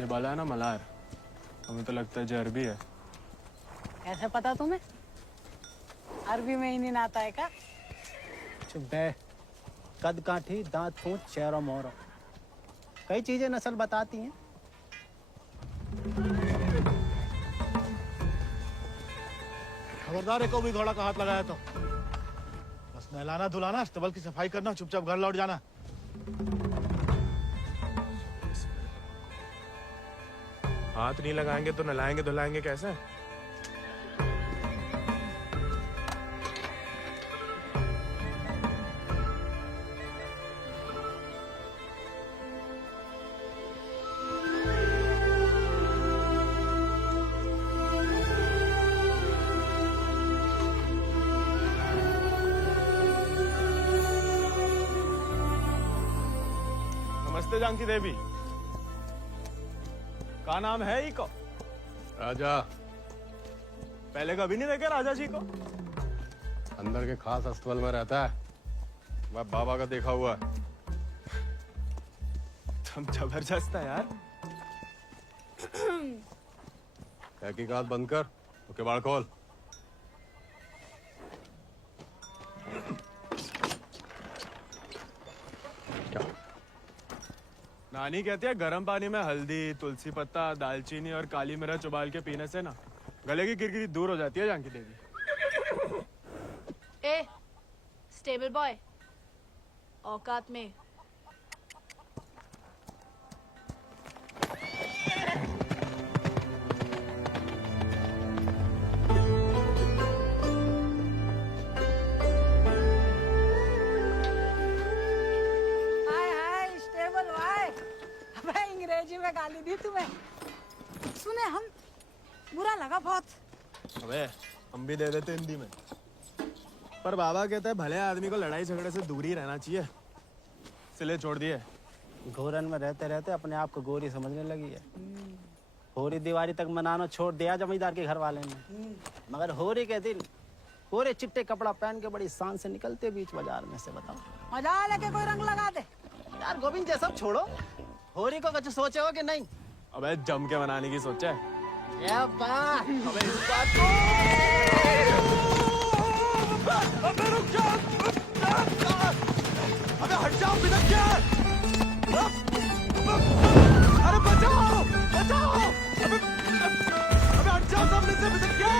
ये बाला है ना मलार, हमें तो लगता है ये अरबी है। कैसे पता तुम्हें? अरबी में ही नहीं आता है का? चुप बे। कद काठी, दांत पूंछ, चेहरा मोहरा, कई चीजें नस्ल बताती हैं। खबरदार है को भी घोड़ा का हाथ लगाया तो बस नहलाना धुलाना, अस्तबल की सफाई करना, चुपचाप घर लौट जाना। हाथ नहीं लगाएंगे तो नहलाएंगे धुलाएंगे कैसे? नमस्ते जानकी देवी, का नाम है इको? राजा। पहले कभी नहीं देखे राजा जी को? अंदर के खास अस्तबल में रहता है, मैं बाबा का देखा हुआ है। तुम जबरदस्त है यार। तहकीकात बंद कर तो किवाड़ खोल। क्या? नानी कहती है गर्म पानी में हल्दी, तुलसी पत्ता, दालचीनी और काली मिर्च उबाल के पीने से ना गले की किरकिरी दूर हो जाती है जानकी देवी। ए, स्टेबल बॉय, औकात में। अंग्रेजी में गाली दी तुम्हें, सुने हम, बुरा लगा बहुत। अबे हम भी दे देते हिंदी में, पर बाबा कहता है भले आदमी को लड़ाई झगड़े से दूर ही रहना चाहिए, इसलिए छोड़ दिए। घोरन में रहते रहते अपने आप को गोरी समझने लगी है। होरी दिवाली तक मनाना छोड़ दिया जमींदार के घर वाले ने, मगर होरी के दिन पूरे चिट्टे कपड़ा पहन के बड़ी शान से निकलते बीच बाजार में से। बताओ मजा लेके कोई रंग लगा दे। यार गोविंद, ये सब छोड़ो, होरी को कुछ सोचे हो कि नहीं? अबे जम के मनाने की सोचा है। क्या बात? अबे इस बात को अबे रुक जा, अबे हट जाओ, बिदक क्या? अरे बचाओ बचाओ, अबे हट जाओ सामने से, बिदक क्या?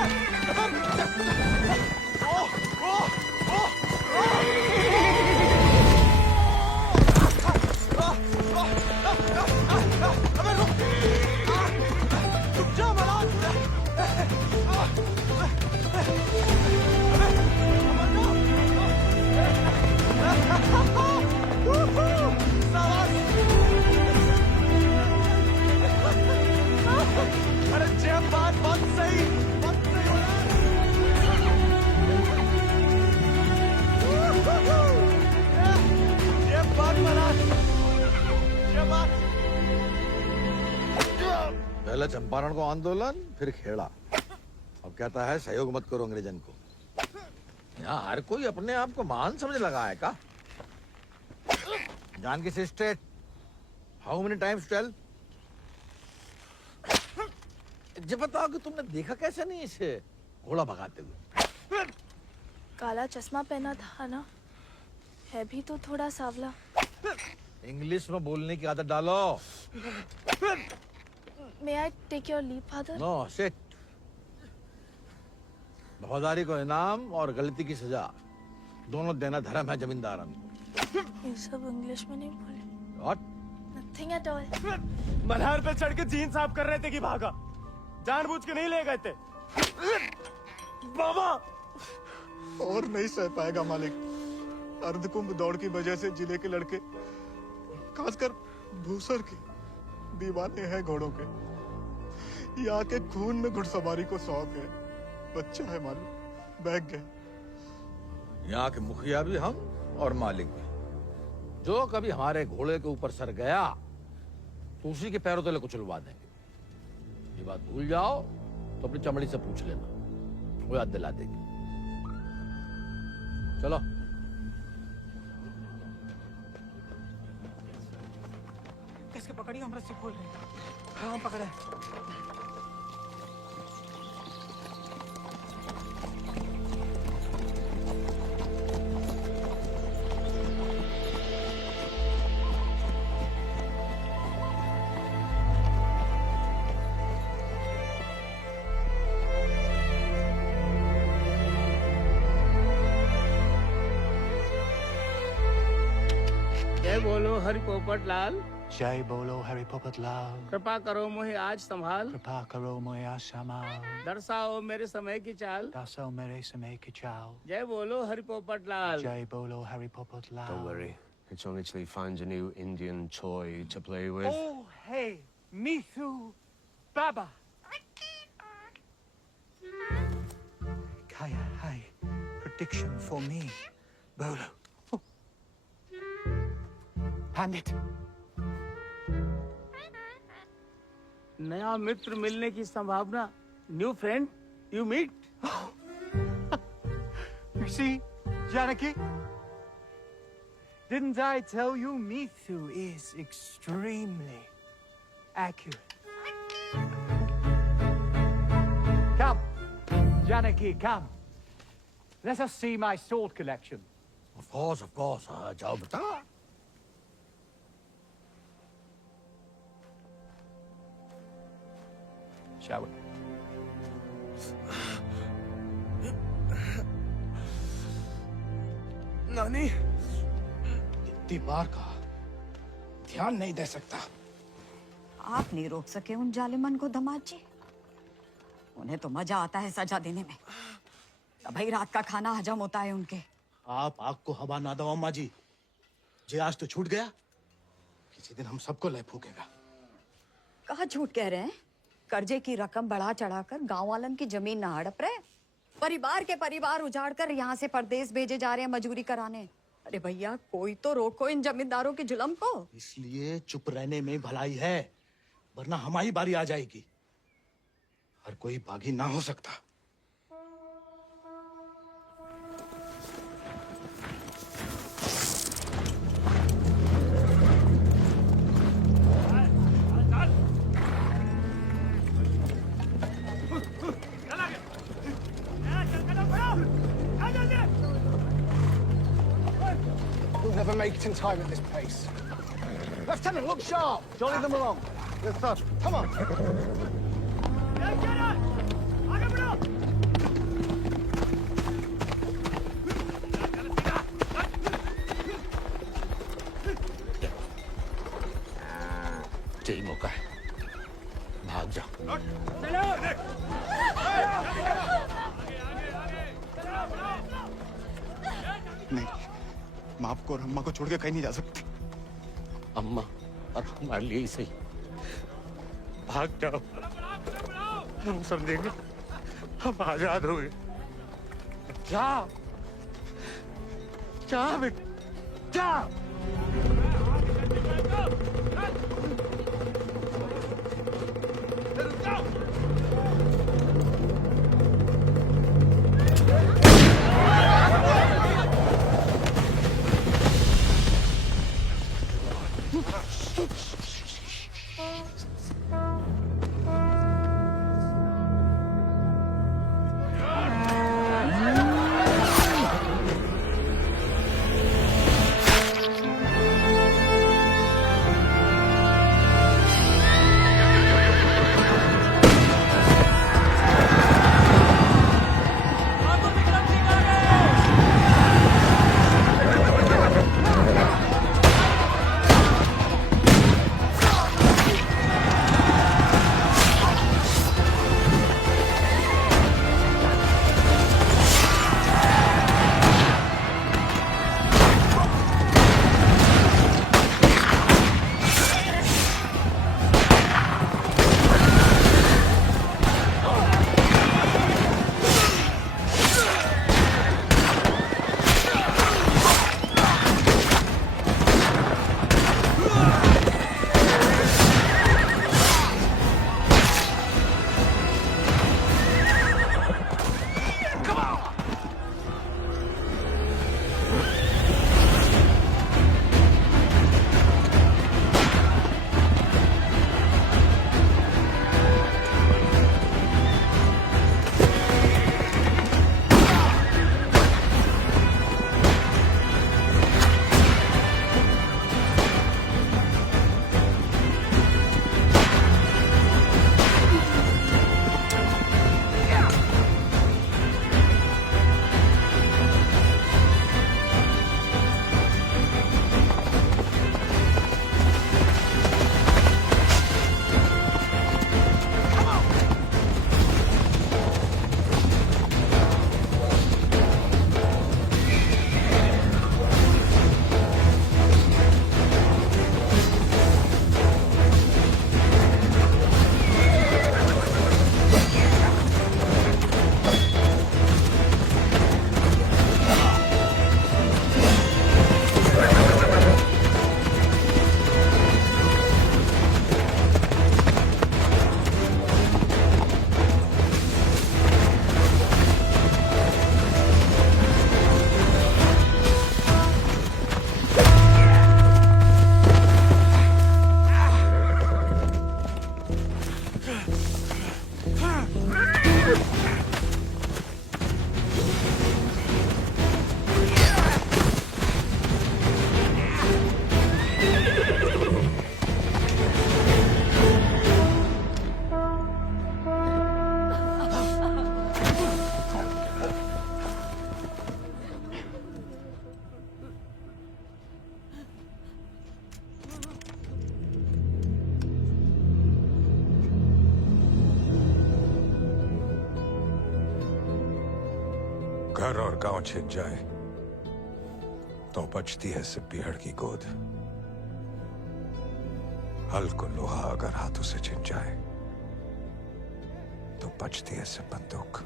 अबे रुक जा मलार। अरे जब बात सही पहले चंपारण को आंदोलन, फिर खेड़ा, अब कहता है सहयोग मत करो अंग्रेजन को। यहाँ हर कोई अपने आप को महान समझ लगा है का? Janaki sister, how many times tell? जब बताओ कि तुमने देखा कैसे नहीं इसे घोड़ा भगाते हुए? काला चश्मा पहना था ना, है भी तो थोड़ा सावला। इंग्लिश में बोलने की आदत डालो। May I take your leave, father? No sit. वफादारी को इनाम और गलती की सजा दोनों देना धर्म है जमींदारन को। ये सब इंग्लिश में नहीं बोले। What? Nothing at all. Malhar पे चढ़ के जीन साफ कर रहे थे कि भागा, जानबूझ के नहीं ले गए थे। बाबा और नहीं सह पाएगा मालिक। अर्धकुंभ दौड़ की वजह से जिले के लड़के, खासकर भूसर के, दीवाने हैं घोड़ों के। यहाँ के खून में घुड़सवारी को शौक है। बच्चा है मालिक, बहक गया। यहाँ के मुखिया भी हम और मालिक भी। जो कभी हमारे घोड़े के ऊपर सर गया तो उसी के पैरों तले कुचलवा देंगे। ये बात भूल जाओ तो अपनी चमड़ी से पूछ लेना, वो याद दिला देगी। चलो। किसके पकड़ी, हम रस्सी खोल रहे हैं। हाँ पकड़े। जय बोलो हरि पोपट लाल। जय बोलो हरि पोपट लाल। कृपा करो मुझे आज संभाल। कृपा करो मुझे आसमाल। दर्शाओ मेरे समय की चाल। दर्शाओ मेरे समय की चाल। जय बोलो हरि पोपट लाल। जय बोलो Hari Popat Lal. Don't worry. It's only till he finds a new Indian toy to play with. Oh, hey, Mithu Baba. Kaya, hi. Prediction for me. Bolo. Oh. Hand it. नया मित्र मिलने की संभावना। New friend you meet. You see, Janaki? Didn't I tell you Mithu is extremely accurate? Come, Janaki, come. Let us see my sword collection. Of course, जाओ बेटा। Shall we? नानी, इतनी बार कहा, ध्यान नहीं दे सकता। आप नहीं रोक सके उन जालिमन को दामाद जी। उन्हें तो मजा आता है सजा देने में। तभी रात का खाना हजम होता है उनके। आप आग को हवा ना दो अम्मा जी। जे आज तो छूट गया, किसी दिन हम सबको लय फूकेगा। कहाँ झूठ कह रहे हैं? कर्जे की रकम बढ़ा चढ़ाकर गांव वालन की जमीन ना हड़प रहे। परिवार के परिवार उजाड़ कर यहाँ से परदेश भेजे जा रहे हैं मजूरी कराने। अरे भैया, कोई तो रोको इन जमींदारों के जुल्म को। इसलिए चुप रहने में भलाई है, वरना हमारी बारी आ जाएगी। हर कोई बागी ना हो सकता। We'll never make it in time at this pace. Lieutenant, look sharp. Jolly them along. Yes, sir. Come on. यही मौका है, भाग जाओ। नहीं, मैं आपको और अम्मा को छोड़ के कहीं नहीं जा सकती। अम्मा और हमारे लिए ही सही, भाग जाओ। हम समझेंगे, हम आजाद हो गए। जा, जा बेटा, जा। घर और गांव छिन जाए तो बचती है सिर्फ पीहड़ की गोद। हल को लोहा अगर हाथों से छिन जाए तो बचती है सिर्फ बंदूक।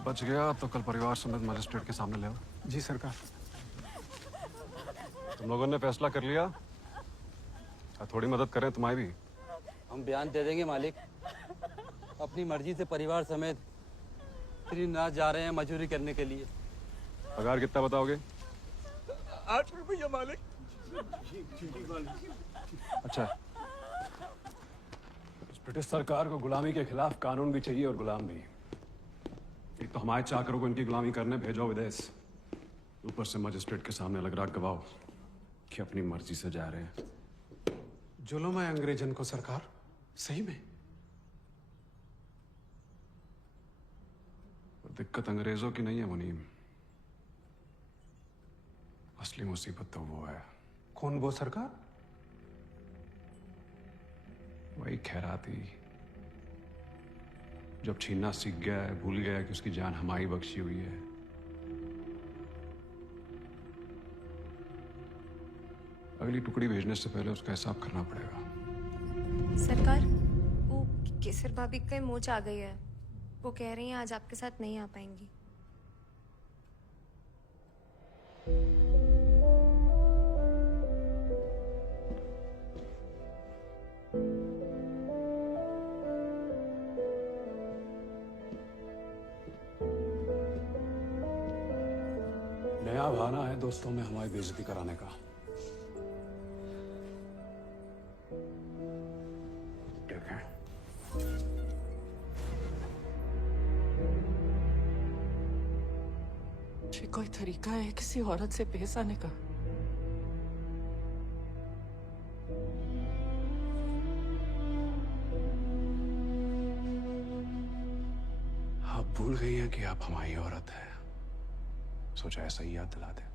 बच गया तो कल परिवार समेत मजिस्ट्रेट के सामने ले आओ। जी सरकार। तुम लोगों ने फैसला कर लिया, थोड़ी मदद करें तुम्हारी भी। हम बयान दे देंगे मालिक। अपनी मर्जी से परिवार समेत त्रिनाथ जा रहे हैं मजदूरी करने के लिए। पगार कितना बताओगे? 8 रुपया मालिक। अच्छा, इस ब्रिटिश सरकार को गुलामी के खिलाफ कानून भी चाहिए और गुलाम भी। एक तो हमारे चाकरों को इनकी गुलामी करने भेजो विदेश, ऊपर से मजिस्ट्रेट के सामने अलग राग गवाओ कि अपनी मर्जी से जा रहे हैं। जुल्म है अंग्रेजन को सरकार, सही में। दिक्कत अंग्रेजों की नहीं है मुनीम, असली मुसीबत तो वो है। कौन वो सरकार? वही खैराती, जब छीनना सीख गया है, भूल गया कि उसकी जान हमारी बख्शी हुई है। अगली टुकड़ी भेजने से पहले उसका हिसाब करना पड़ेगा। सरकार, वो केसर भाभी का मोच आ गई है। वो कह रही हैं आज आपके साथ नहीं आ पाएंगी। नया बहाना है दोस्तों में हमारी बेइज्जती कराने का। देखें, ये कोई तरीका है किसी औरत से पेश आने का? आप भूल गई हैं कि आप हमारी औरत है, सोचा ऐसा ही याद दिला दे।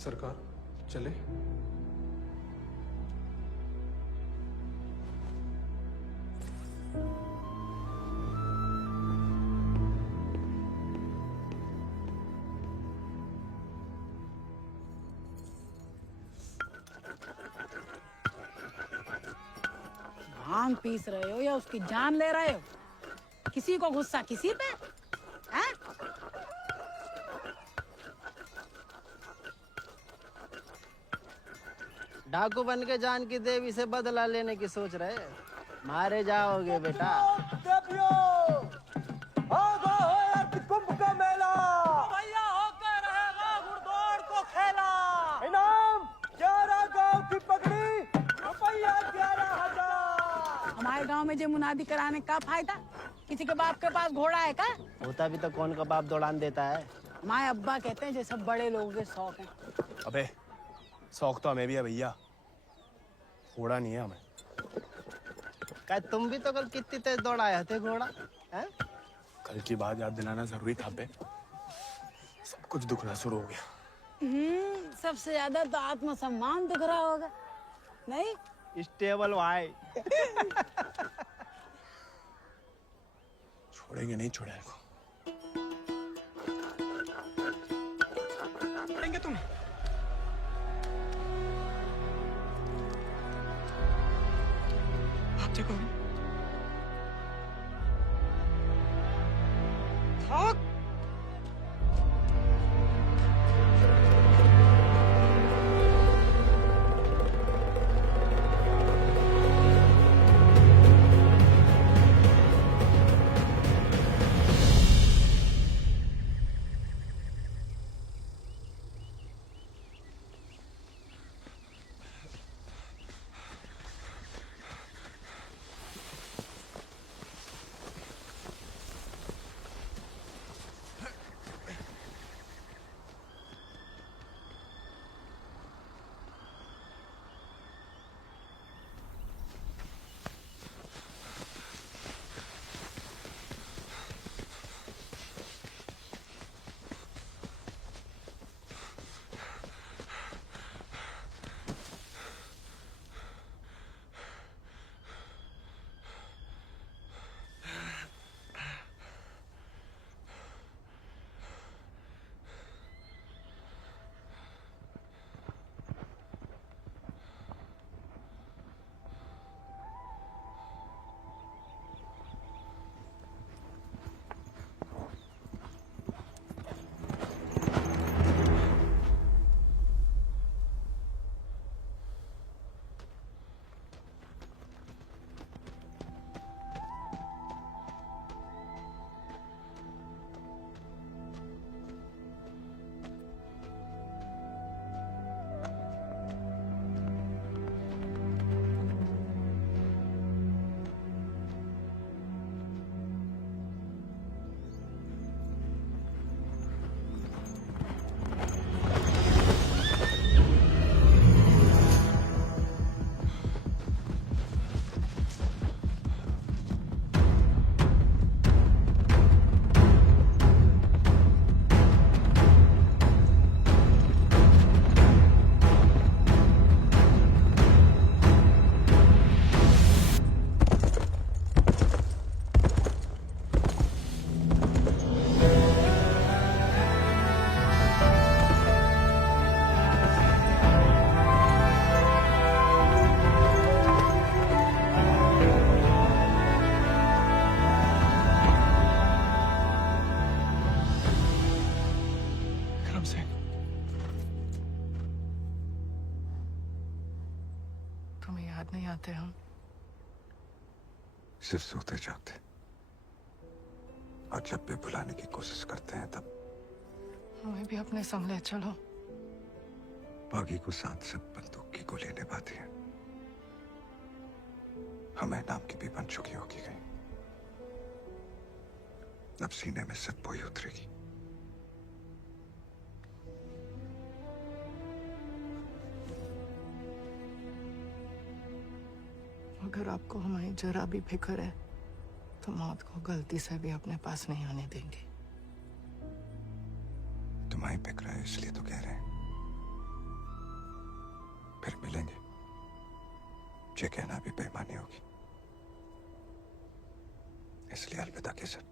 सरकार चले? भांग पीस रहे हो या उसकी जान ले रहे हो? किसी को गुस्सा किसी पे? हैं? डाकू बन के जान की देवी से बदला लेने की सोच रहे, मारे जाओगे बेटा। कुंभ का मेला भैया होकर रहेगा घुड़दौड़ को खेला। इनाम 11 गांव की पगड़ी, रुपया 11,000। हमारे गांव में जो मुनादी कराने का फायदा? किसी के बाप के पास घोड़ा है का? होता भी तो कौन का बाप दौड़ान देता है। हमारे अब्बा कहते हैं जैसे बड़े लोगों के शौक हैं। अबे शौक तो हमें भी है भैया, घोड़ा नहीं है हमें। क्या तुम भी तो कल कितनी तेज दौड़ाए थे घोड़ा? हैं? कल की बात याद दिलाना जरूरी था बे, सब कुछ दुखना शुरू हो गया। सबसे ज्यादा तो आत्मसम्मान दुख रहा होगा, नहीं? स्टेबल भाई। छोड़ेंगे नहीं छोड़ेंगे। छोड़ेंगे तुम्हें? आप देखो तुम्हें याद नहीं आते हम? सिर्फ सोते जागते, और जब भी बुलाने की कोशिश करते हैं तब हमें भी अपने संग ले चलो। बागी को 7 सब बंदूक की गोली निभाती है, हमें नाम की भी बन चुकी होगी कहीं। अब सीने में सिर्फ वही उतरेगी। अगर आपको हमारी जरा भी फिक्र है तो मौत को गलती से भी अपने पास नहीं आने देंगे। तुम्हारी फिक्र है इसलिए तो कह रहे हैं। फिर मिलेंगे, ये कहना भी बेईमानी होगी, इसलिए अलविदा केसर।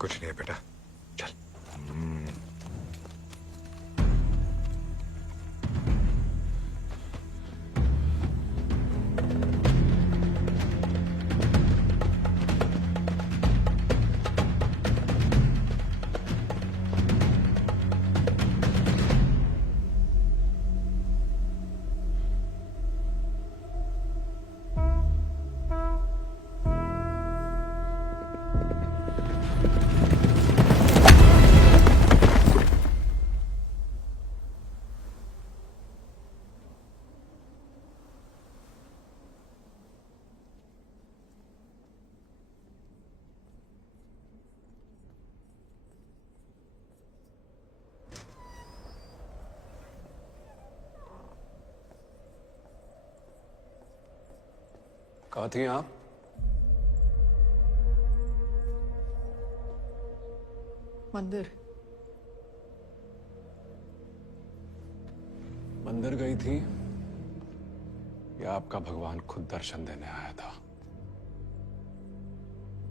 कुछ नहीं है बेटा, चल। कहाँ थी आप? मंदिर। मंदिर गई थी या आपका भगवान खुद दर्शन देने आया था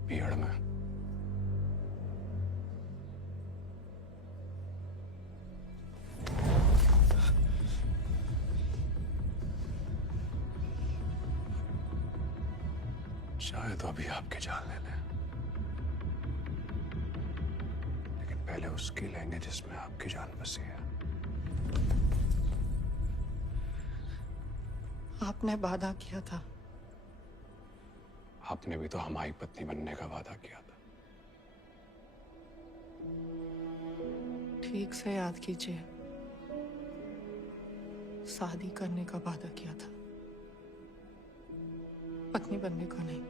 भीड़ में? शायद तो अभी आपकी जान ले लें, लेकिन पहले उसकी लेंगे जिसमें आपकी जान बसी है। आपने वादा किया था। आपने भी तो हमारी पत्नी बनने का वादा किया था। ठीक से याद कीजिए, शादी करने का वादा किया था, पत्नी बनने का नहीं।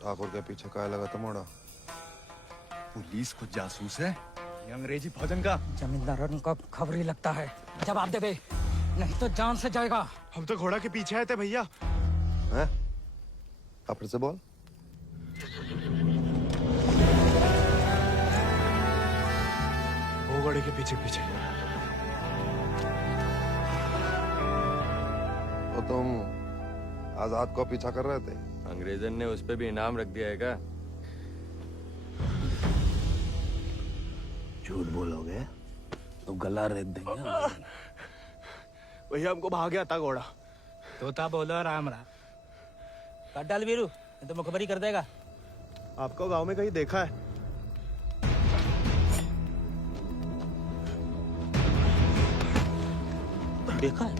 ठाकुर के पीछे काय लगा था मोड़ा? पुलिस को जासूस है ये अंग्रेजी फौजन का। जमींदारों को खबर ही लगता है, जवाब दे दे नहीं तो जान से जाएगा। हम तो घोड़ा के पीछे आए थे भैया। हैं? आप फिर से बोल। वो घोड़े के पीछे पीछे। तो तुम आजाद को पीछा कर रहे थे? अंग्रेजन ने उस पे भी इनाम रख दिया है क्या? झूठ बोलोगे तो गला रेत देंगे। भैया हमको भाग गया था घोड़ा। तोता बोलो राम राम। काट डाल वीरू, नहीं तो मुखबरी कर देगा। आपको गांव में कहीं देखा है? देखा है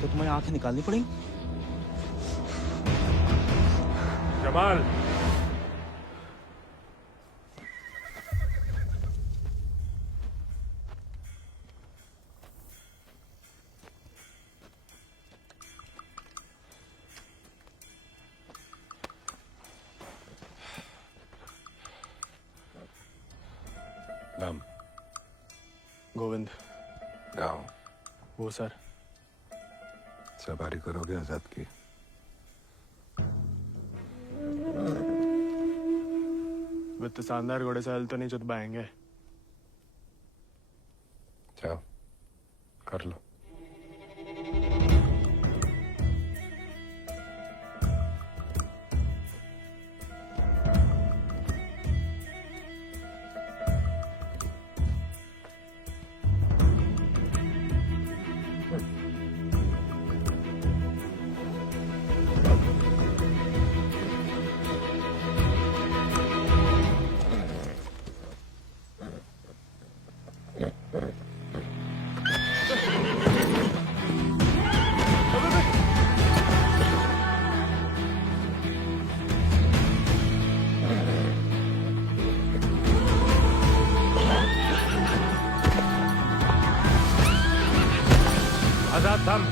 तो तुम्हें आंखें निकालनी पड़ेंगी। जमाल, गोविंद। गाँव वो सर। सवारी करोगे आजाद की? वित्त शानदार घोड़े से हल तो नहीं चुतवाएंगे। जाओ कर लो। आजाद थम।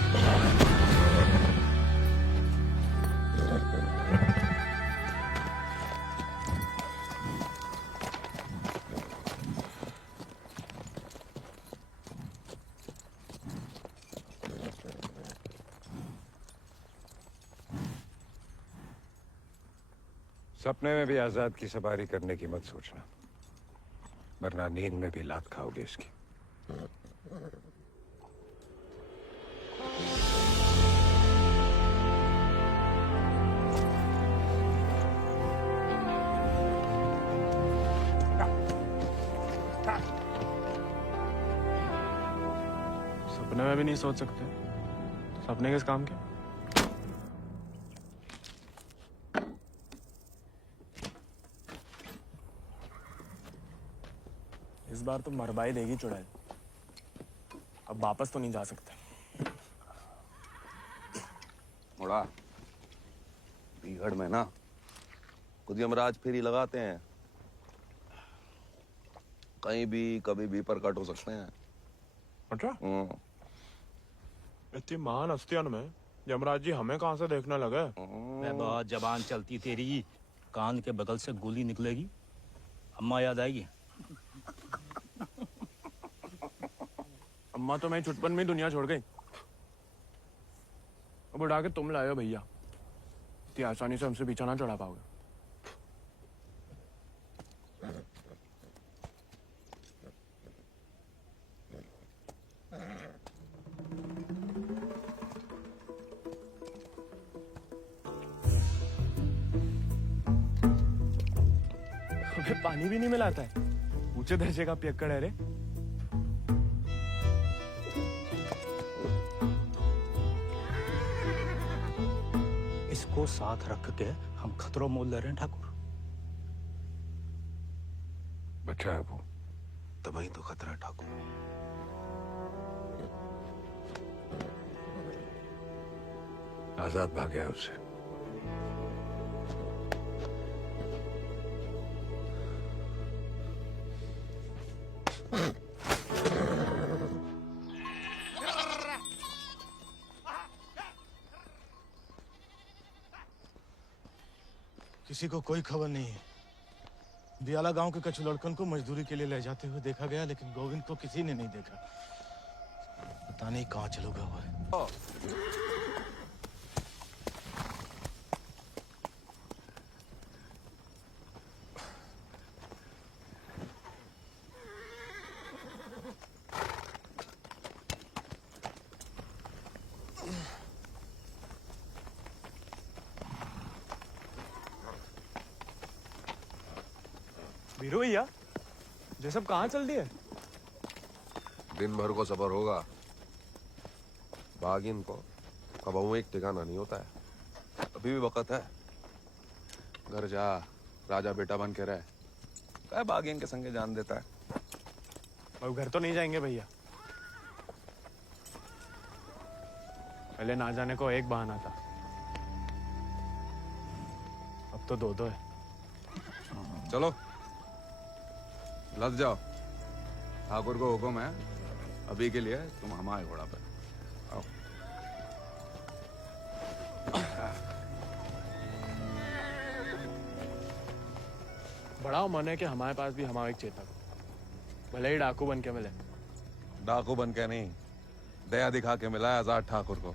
सपने में भी आजाद की सवारी करने की मत सोचना, वरना नींद में भी लात खाओगे इसकी। सपने में भी नहीं सोच सकते, सपने किस काम के? इस बार तो मरवाई देगी चुड़ैल, अब वापस तो नहीं जा सकते। मुड़ा बीहड़ में ना खुद यमराज फेरी लगाते हैं, कहीं भी कभी भी प्रकट हो सकते हैं। अच्छा? इतनी महान हस्तियों में यमराज जी हमें कहाँ से देखने लगे? मैं बहुत जबान चलती तेरी, कान के बगल से गोली निकलेगी, अम्मा याद आएगी। अम्मा तो मैं छुटपन में ही दुनिया छोड़ गई। अब उड़ा के तुम लाए हो भैया, इतनी आसानी से हमसे पीछा ना चढ़ा पाओगे। हमें पानी भी नहीं मिलाता है, ऊंचे दर्जे का पियक्कड़ है रे। इसको साथ रख के हम खतरों मोल ले रहे हैं ठाकुर। बच्चा है वो, तभी तो खतरा है ठाकुर। आजाद भाग गया उससे। किसी को कोई खबर नहीं है। दियाला गांव के कच्छ लड़कन को मजदूरी के लिए ले जाते हुए देखा गया, लेकिन गोविंद को किसी ने नहीं देखा। पता नहीं कहाँ चलो गया हुआ है। वीरू भैया, ये सब कहाँ चल दिए? दिन भर को सफर होगा, बागिन को कबहू एक ठिकाना नहीं होता है। अभी भी वक्त है, घर जा, राजा बेटा बन के रहे। क्या बागिन के संगे जान देता है। अब घर तो नहीं जाएंगे भैया, पहले ना जाने को एक बहाना था, अब तो दो दो है। चलो लद जाओ, ठाकुर को हुक्म है, अभी के लिए तुम हमारे घोड़ा पर आओ। बड़ा मन है कि हमारे पास भी हमारा एक चेतक, भले ही डाकू बन के मिले, डाकू बन के नहीं, दया दिखा के मिला है आजाद ठाकुर को।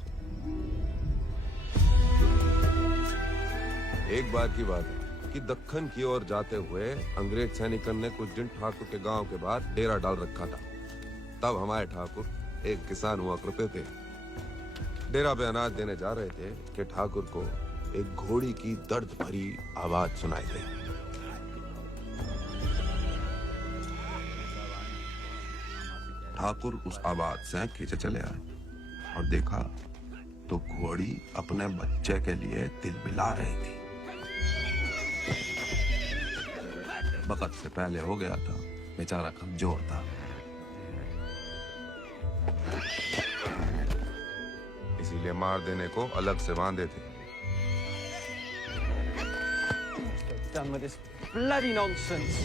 एक बार की बात है कि दक्कन की ओर जाते हुए अंग्रेज सैनिकों ने कुछ दिन ठाकुर के गांव के बाहर डेरा डाल रखा था। तब हमारे ठाकुर एक किसान हुआ करते थे। डेरा पे अनाज देने जा रहे थे कि ठाकुर को एक घोड़ी की दर्द भरी आवाज सुनाई दी। ठाकुर उस आवाज से खींचे चले आए और देखा तो घोड़ी अपने बच्चे के लिए तिलमिला रही थी। वक्त से पहले हो गया था, बेचारा कमजोर था, इसीलिए मार देने को अलग से बांधे थे। Done with this bloody nonsense.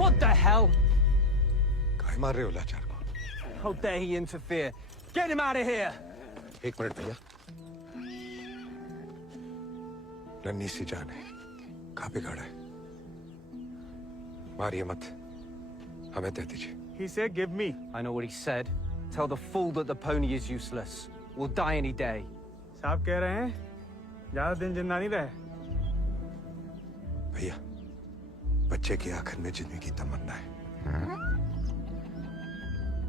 What the hell? काहे मार रहे हो लाचार को? How dare he interfere? Get him out of here! एक मिनट भैया। नन्ही सी जान है, कहाँ बिगाड़ा है? मारिए मत, हमें दे दीजिए। He said, "Give me." I know what he said. Tell the fool that the pony is useless. We'll die any day. साहब कह रहे हैं, ज्यादा दिन जिंदा नहीं रहे। भैया, बच्चे की आखिर में जिंदगी की तमन्ना है,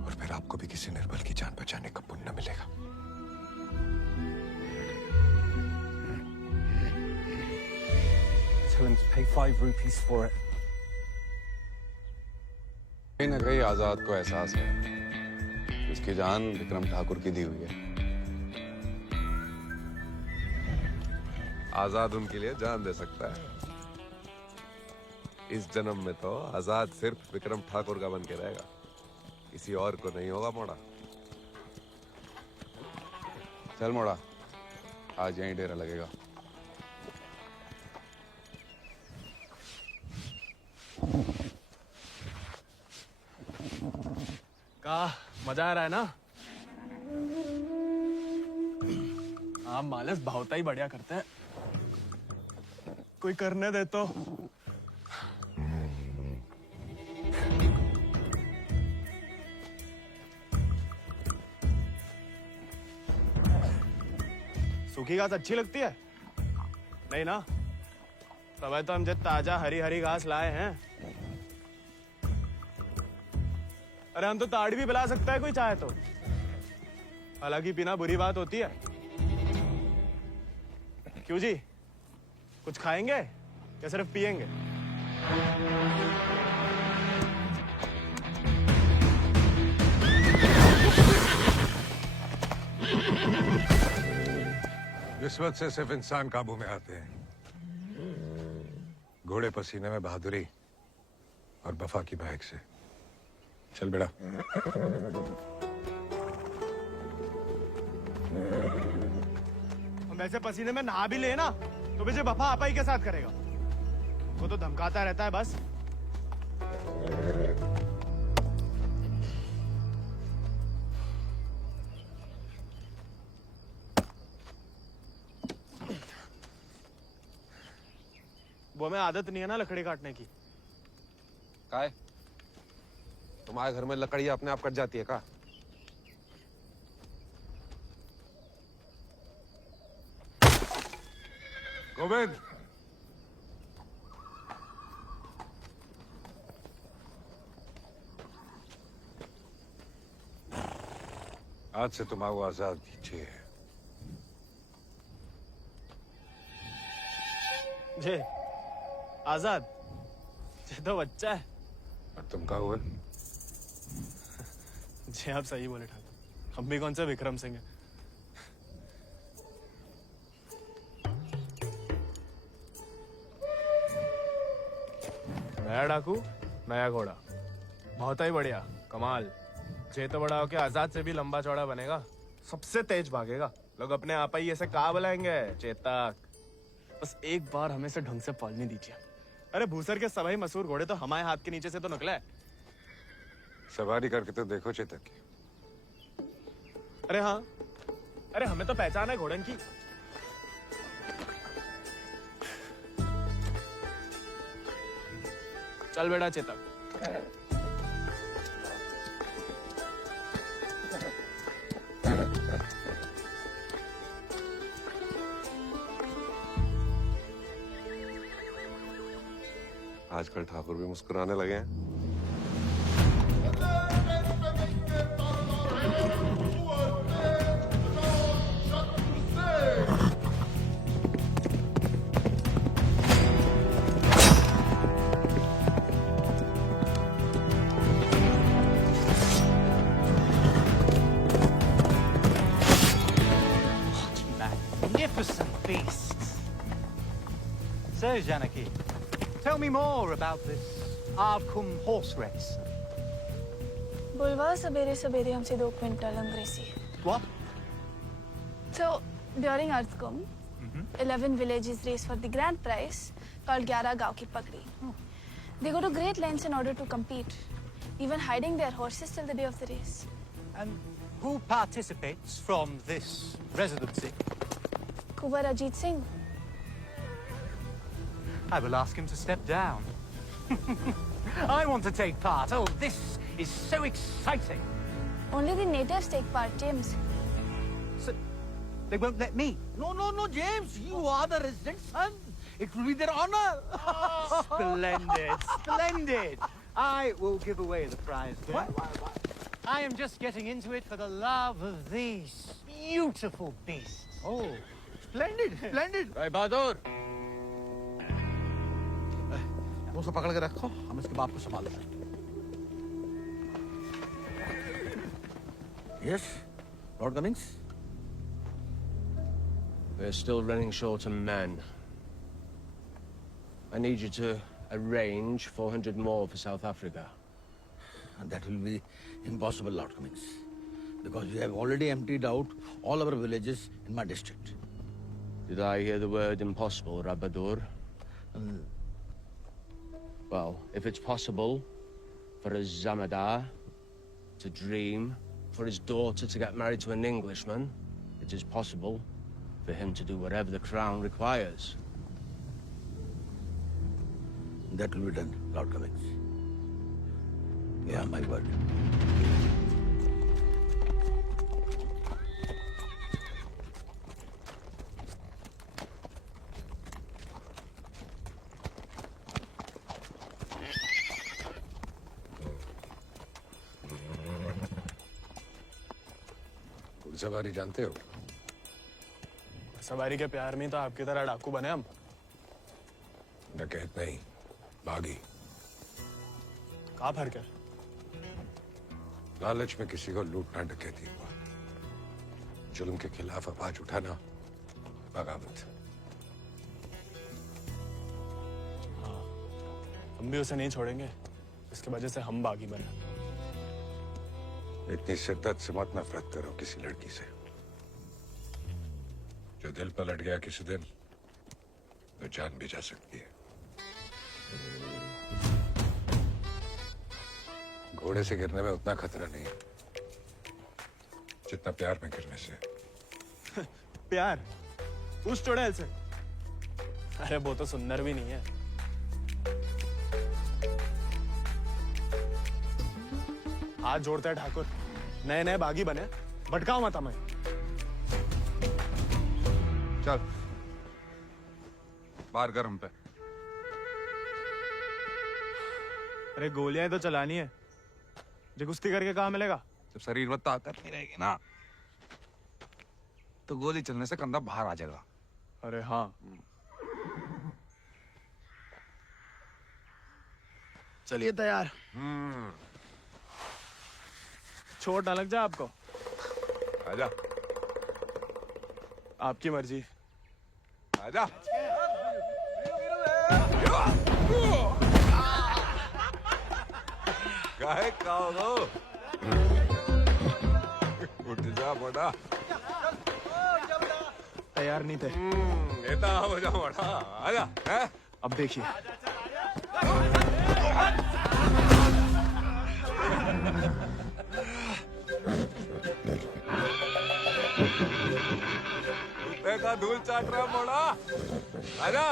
और फिर आपको भी किसी निर्बल की जान बचाने का पुण्य मिलेगा। Tell him to pay 5 rupees for it. कहीं न कहीं आजाद को एहसास है कि उसकी जान विक्रम ठाकुर की दी हुई है। आजाद उनके लिए जान दे सकता है। इस जन्म में तो आजाद सिर्फ विक्रम ठाकुर का बन के रहेगा, किसी और को नहीं होगा। मोड़ा, चल मोड़ा, आज यहीं डेरा लगेगा। का मजा आ रहा है ना? आप मालस भावता ही बढ़िया करते हैं। कोई करने दे तो। सूखी घास अच्छी लगती है? नहीं ना? तब तो हम जब ताजा हरी हरी घास लाए हैं। अरे हम तो ताड़ी भी पिला सकता है कोई चाहे तो। हालांकि पीना बुरी बात होती है। क्यों जी, कुछ खाएंगे या सिर्फ पिएंगे? रिश्वत से सिर्फ इंसान काबू में आते हैं, घोड़े पसीने में बहादुरी और वफा की महक से। चल बेटा। हम ऐसे पसीने में नहा भी ले ना तो मुझे वफा आपा ही के साथ करेगा। वो तो धमकाता रहता है बस। वो हमें आदत नहीं है ना लकड़ी काटने की। काय? तुम्हारे घर में लकड़ी अपने आप कट जाती है का? गोविंद, आज से तुम आओ आजाद कीजिए। जे आजाद, ये तो बच्चा है। और तुम कहा हुआ? जी आप सही बोले ठाकुर, हम भी कौन सा विक्रम सिंह है। नया डाकू, नया घोड़ा, बहुत ही बढ़िया, कमाल। जे तो बड़ा होके आजाद से भी लंबा चौड़ा बनेगा, सबसे तेज भागेगा। लोग अपने आप ही ऐसे कहा बुलाएंगे, चेतक। बस एक बार हमें से ढंग से पालने दीजिए। अरे भूसर के सभी मशहूर घोड़े तो हमारे हाथ के नीचे से तो निकले हैं। सवारी करके तो देखो चेतक की। अरे हाँ, अरे हमें तो पहचान है घोड़न की। चल बेटा चेतक। आजकल ठाकुर भी मुस्कुराने लगे हैं। Magnificent beasts. So, Janaki, tell me more about this Ardcumbe horse race. बुलवा सवेरे सवेरे हमसे 2 क्विंटल अंग्रेजी. What? So, during Ardcumbe, 11 villages race for the grand prize called 11 गांव की पगड़ी. They go to great lengths in order to compete, even hiding their horses till the day of the race. And who participates from this residency? Kubar Ajit Singh. I will ask him to step down. I want to take part. Oh, this is so exciting. Only the natives take part, James. So, they won't let me? No, James. You are the resident son. It will be their honor. Splendid, splendid. I will give away the prize. Why? I am just getting into it for the love of these beautiful beasts. Oh, splendid, splendid. भाई बहादुर, उसको पकड़ के रखो, हम इसके बाप को संभाल लेंगे. Yes, Lord Cummings. We're still running short on men. I need you to arrange 400 more for South Africa. And that will be impossible, Lord Cummings, because we have already emptied out all our villages in my district. Did I hear the word impossible, Rabadur? Well, if it's possible for a Zamadar to dream, for his daughter to get married to an Englishman, it is possible for him to do whatever the crown requires. That will be done, Lord Cummings. Yeah, my word. सवारी जानते हो? सवारी के प्यार में तो आपकी तरह डाकू बने हम. डकैत नहीं, बागी. कहाँ फर्क है? लालच में किसी को लूटना डकैती हुआ. जुल्म के खिलाफ आवाज उठाना बगावत. हाँ, हम भी उसे नहीं छोड़ेंगे. इसके वजह से हम बागी बने. इतनी शिद्दत से मत नफरत करो किसी लड़की से. जो दिल पर लट गया किसी दिन, तो जान भी जा सकती है. घोड़े से गिरने में उतना खतरा नहीं है जितना प्यार में गिरने से. प्यार? उस चुड़ैल से? अरे वो तो सुंदर भी नहीं है. हाथ जोड़ते हैं ठाकुर. नए नए बागी बने, भटकाओ मत हमें. चल बाहर गर्म पे. अरे गोलियां तो चलानी है. जो कुश्ती करके कहाँ मिलेगा? जब शरीर में ताकत नहीं रहेगी ना, तो गोली चलने से कंधा बाहर आ जाएगा. अरे हाँ. चलिए तैयार. चोट ना लग जाए आपको. आजा. आपकी मर्जी. आजा. काहे खाओ? उठ जा बड़ा. तैयार नहीं थे. नेता हो जा बड़ा. आजा. हैं? अब देखिए. देखा धूल चाट रहा मोड़ा. आजा.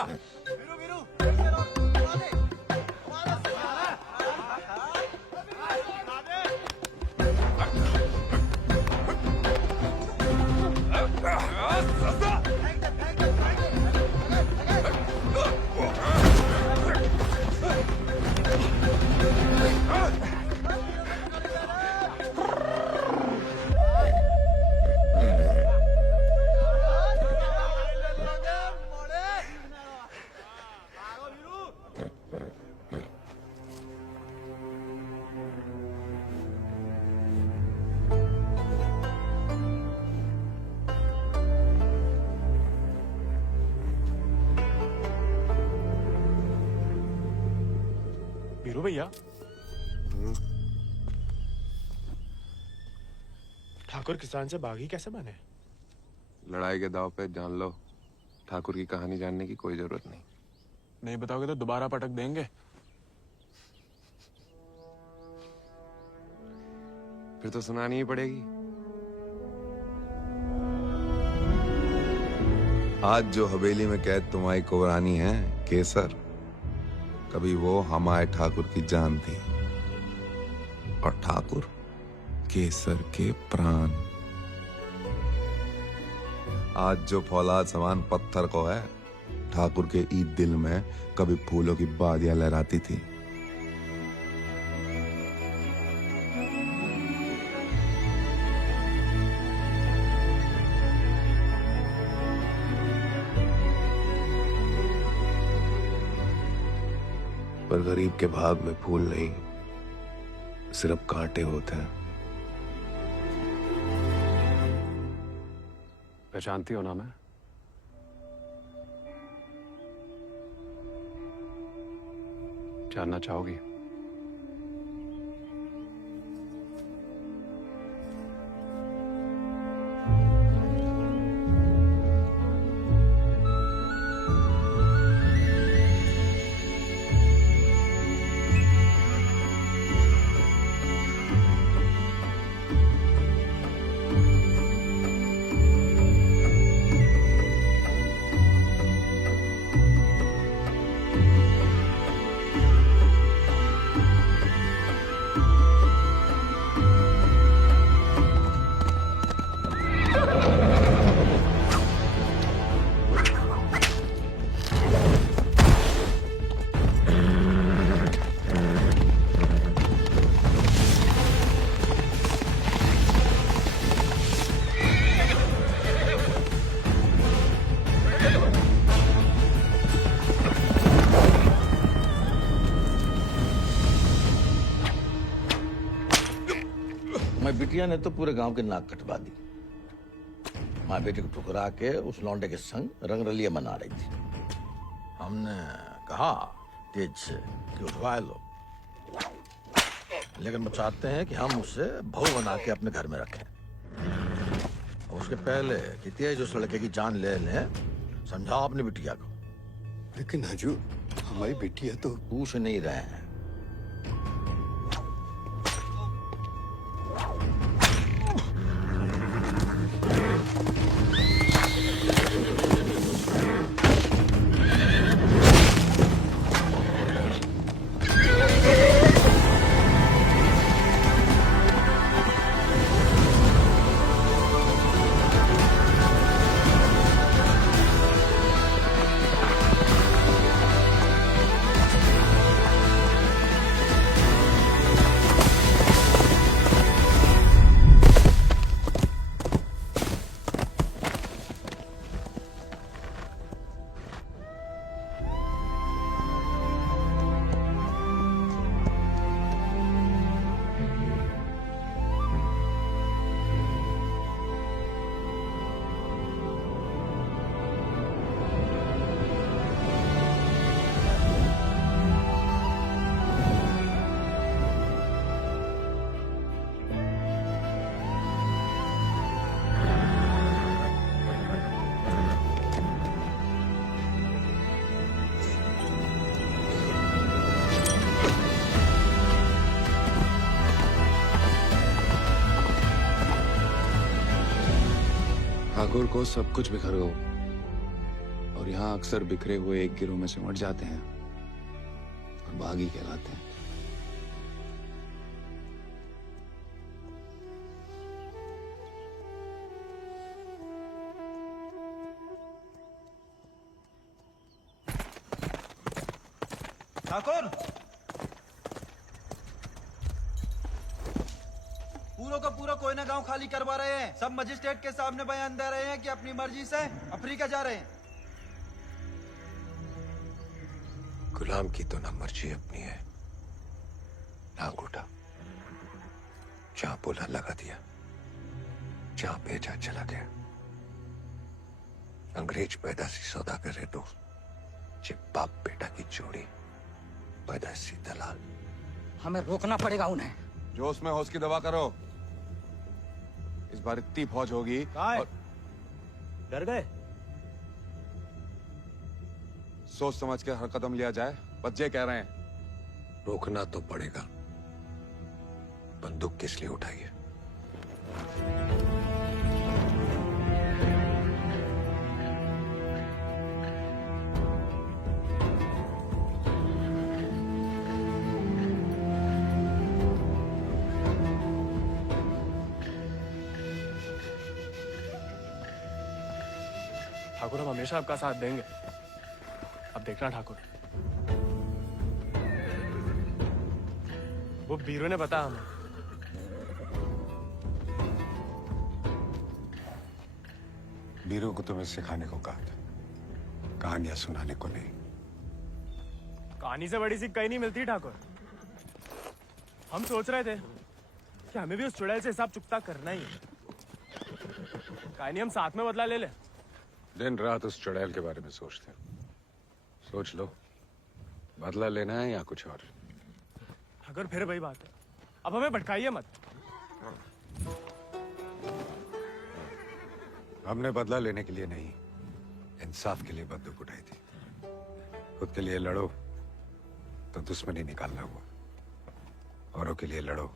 बोलू भैया, ठाकुर किसान से बागी कैसे बने? लड़ाई के दाव पे जान लो, ठाकुर की कहानी जानने की कोई जरूरत नहीं। नहीं बताओगे तो दोबारा पटक देंगे। फिर तो सुनानी ही पड़ेगी। आज जो हवेली में कैद तुम्हारी कुबरानी है केसर, कभी वो हमारे ठाकुर की जान थी, और ठाकुर केसर के प्राण। आज जो फौलाद समान पत्थर को है, ठाकुर के ईद दिल में कभी फूलों की बादियां लहराती थी। पर गरीब के भाग में फूल नहीं, सिर्फ कांटे होते हैं। पहचानती हो ना मैं? जानना चाहोगी? बिटिया ने तो पूरे गांव की नाक कटवा दी। माँ बेटे को ठुकरा के उस लौंडे के संग रंगरलिया मना रही थी। हमने कहा तेज से कि उठवा लो, लेकिन वो चाहते हैं कि हम उसे बहू बना के अपने घर में रखें। उसके पहले कि तेज उस लड़के की जान ले लें, समझाओ अपनी बिटिया को। लेकिन हजूर, हमारी बिटिया तो पूछ नहीं रहे हैं। ठाकुर को सब कुछ बिखर गया, और यहाँ अक्सर बिखरे हुए एक गिरोह में सिमट जाते हैं और बागी कहलाते हैं। ठाकुर, पूरा का पूरा कोयना गांव खाली करवा रहे हैं। सब मजिस्ट्रेट के सामने बयान दे रहे हैं कि अपनी मर्जी से अफ्रीका जा रहे हैं। गुलाम की तो ना मर्जी अपनी है ना अंगूठा। जहां बोला लगा दिया, जहां भेजा चला गया। अंग्रेज पैदा सी सौदा करे तो बाप बेटा की जोड़ी पैदा सी दलाल। हमें रोकना पड़ेगा उन्हें। जोश में होश की दवा करो। इस बार इतनी फौज होगी। डर गए? सोच समझ के हर कदम लिया जाए, बच्चे कह रहे हैं। रोकना तो पड़ेगा। बंदूक किस लिए उठाई है? ठाकुर, हम हमेशा आपका साथ देंगे। अब देखना ठाकुर, वो बीरू ने बताया हमें। बीरू को तुम्हें सिखाने को कहा था, कहानियां सुनाने को नहीं। कहानी से बड़ी सी कहीं नहीं मिलती ठाकुर। हम सोच रहे थे कि हमें भी उस चुड़ैल से हिसाब चुकता करना ही है। कहानी हम साथ में बदला ले ले। दिन रात उस चुड़ैल के बारे में सोचते हैं। सोच लो, बदला लेना है या कुछ और। अगर फिर वही बात है, अब हमें भटकाइए मत। हमने बदला लेने के लिए नहीं, इंसाफ के लिए बंदूक उठाई थी। खुद के लिए लड़ो तो दुश्मनी निकालना हुआ, औरों के लिए लड़ो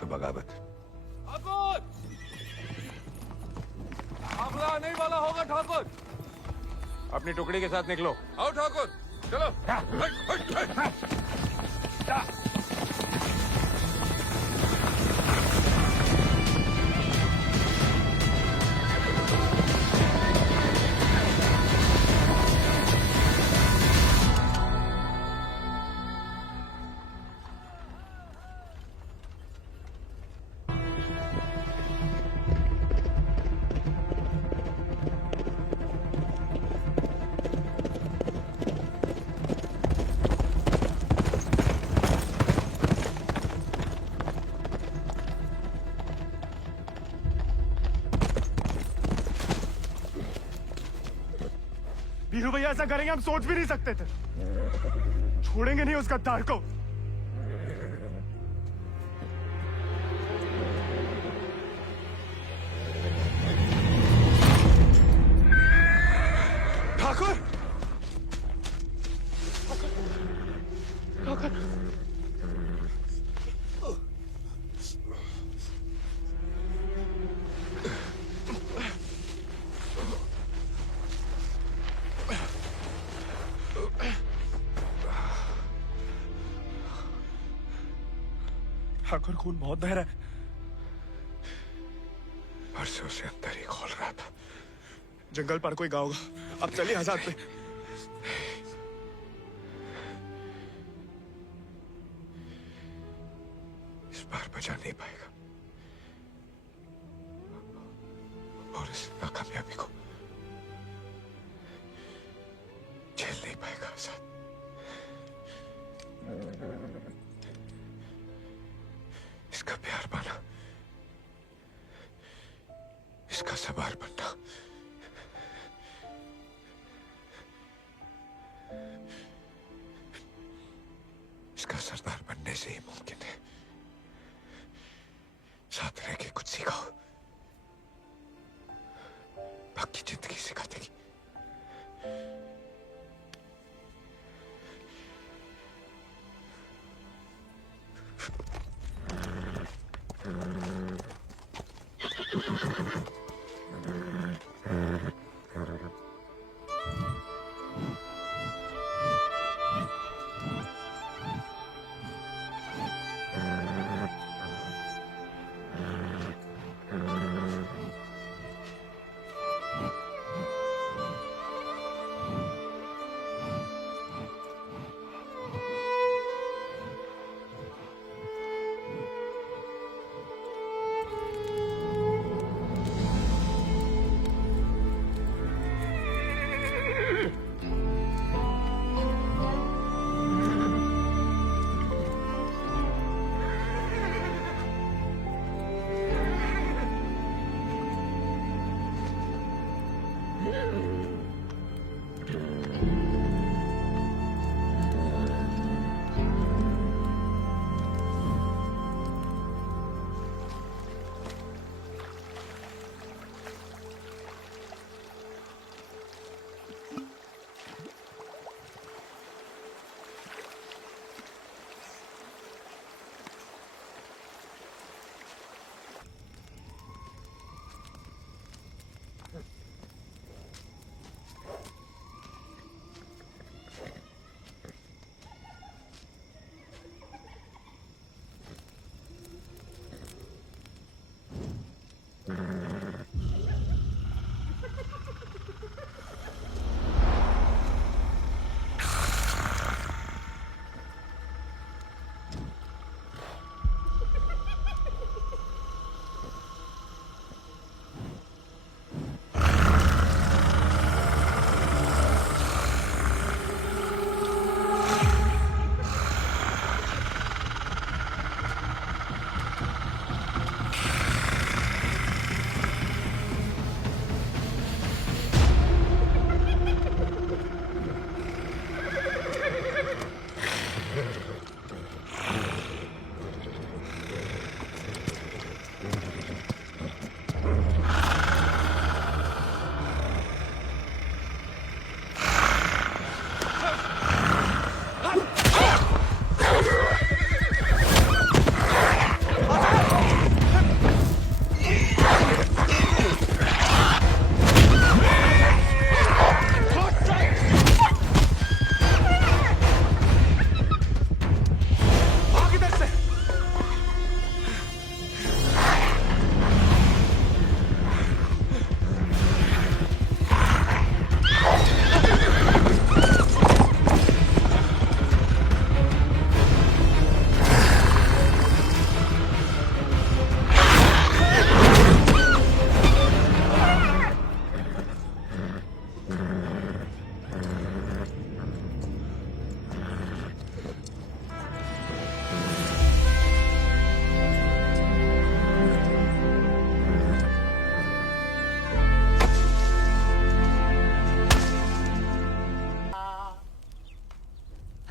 तो बगावत। हमला नहीं वाला होगा ठाकुर। अपनी टुकड़ी के साथ निकलो। आओ ठाकुर, चलो। बीरू भैया ऐसा करेंगे हम सोच भी नहीं सकते थे। छोड़ेंगे नहीं उस गद्दार को। ठाकुर, ठाकुर, ठाकुर, खून बहुत बह रहा है। परसों से अंदर ही खोल रहा था। जंगल पर कोई गाँव होगा। अब चलिए आजाद पे। इस बार बचा नहीं पाएगा और इस नाकामयाबी को झेल नहीं पाएगा आजाद। इसका प्यार पाना, इसका सवार बनना, इसका सरदार बनने से ही मुमकिन है। साथ रह के कुछ सिखाओ, बाकी जिंदगी सिखा देगी।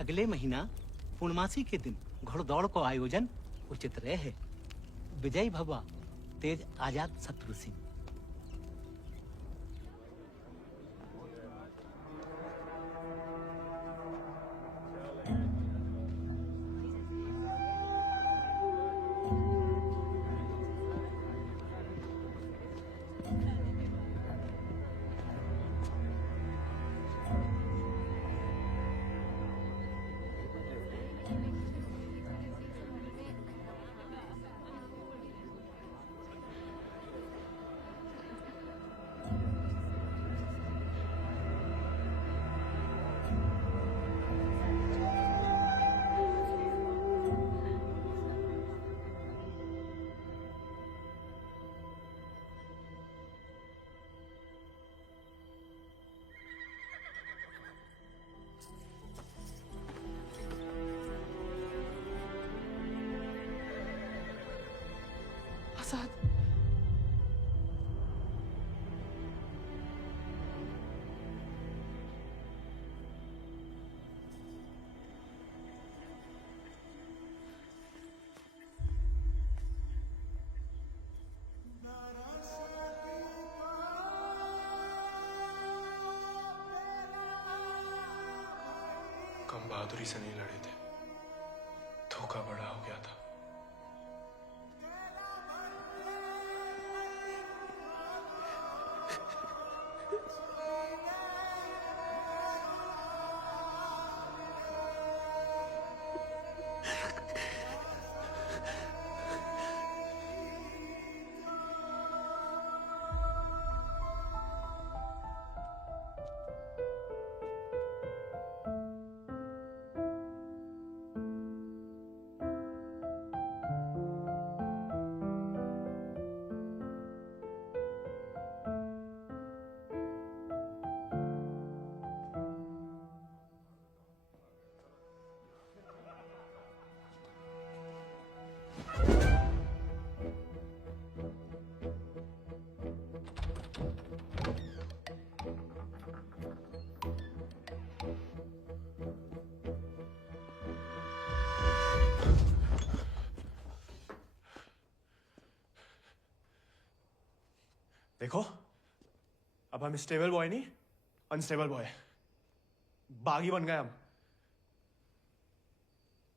अगले महीना पूर्णमासी के दिन घोड़दौड़ को आयोजन उचित रहे। विजय भवा तेज आजाद शत्रु सिंह। आजाद, कम बहादुरी से नहीं लड़े थे, धोखा बड़ा हो गया था। देखो, अब हम स्टेबल बॉय नहीं, अनस्टेबल बॉय, बागी बन गए हम।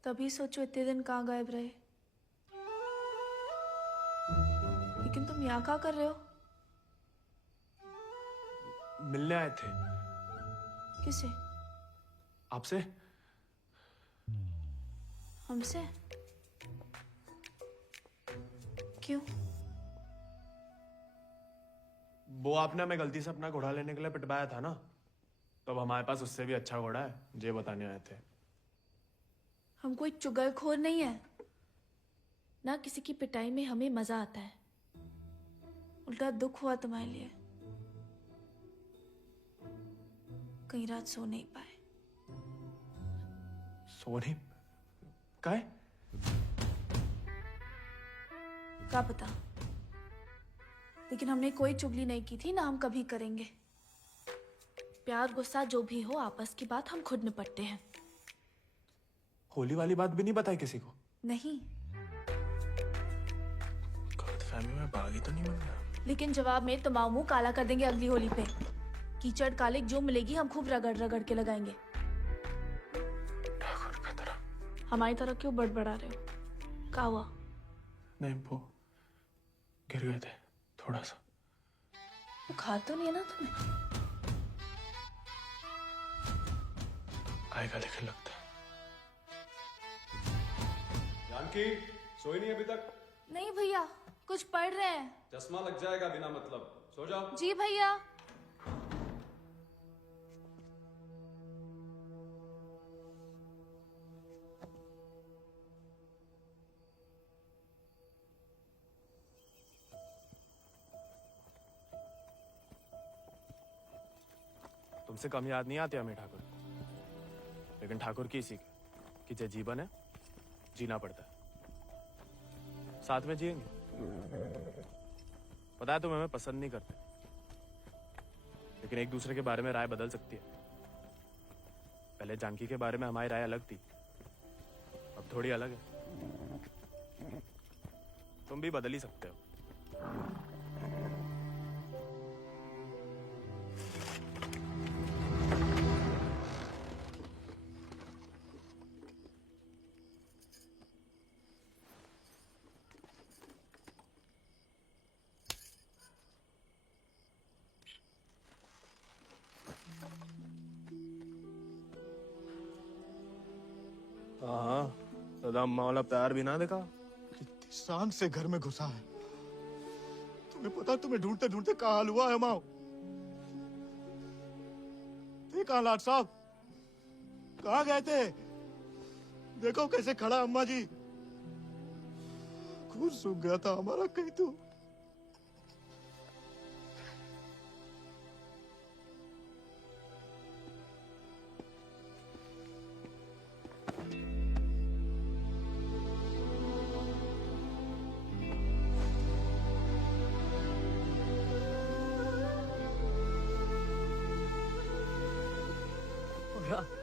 तभी सोचो इतने दिन कहाँ गायब रहे। लेकिन तुम यहाँ क्या कर रहे हो? मिलने आए थे। किसे? आपसे। हमसे? क्यों? वो आपने हमें गलती से अपना घोड़ा लेने के लिए पिटवाया था ना, तो अब हमारे पास उससे भी अच्छा घोड़ा है, ये बताने आए थे। हम कोई चुगलखोर नहीं है ना, किसी की पिटाई में हमें मजा आता है। उल्टा दुख हुआ तुम्हारे लिए, कई रात सो नहीं पाए। सो नहीं? काय? क्या पता, लेकिन हमने कोई चुगली नहीं की थी, ना हम कभी करेंगे। प्यार गुस्सा जो भी हो, आपस की बात हम खुद निपटते हैं। होली वाली बात भी नहीं बताई किसी को? नहीं। गलतफहमी में बागी तो नहीं बन गया? लेकिन जवाब में तुम्हारा मुंह काला कर देंगे अगली होली पे। कीचड़ कालिक जो मिलेगी हम खूब रगड़ रगड़ के लगाएंगे। हमारी तरह क्यों बड़बड़ा रहे हो? क्या हुआ? नहीं, वो गिर गए थे थोड़ा सा। बुखार तो नहीं है ना तुम्हें? आएगा लेकिन लगता है। जानकी, सोई नहीं अभी तक? नहीं भैया, कुछ पढ़ रहे हैं। चश्मा लग जाएगा बिना मतलब, सो जाओ। जी भैया। तुमसे कम याद नहीं आती हमें ठाकुर, लेकिन ठाकुर की सीख कि जो जीवन है जीना पड़ता है, साथ में जिएंगे। पता है तुम हमें पसंद नहीं करते, लेकिन एक दूसरे के बारे में राय बदल सकती है। पहले जानकी के बारे में हमारी राय अलग थी, अब थोड़ी अलग है। तुम भी बदल ही सकते हो। हाँ, दादा अम्मा वाला प्यार भी ना देखा। कितनी शान से घर में घुसा है। तुम्हें पता, तुम्हें ढूंढते ढूंढते कहाँ हाल हुआ है माओ। कहाँ लाट साहब, कहाँ गए थे? देखो कैसे खड़ा अम्मा जी। खून सूख गया था हमारा कहीं तो।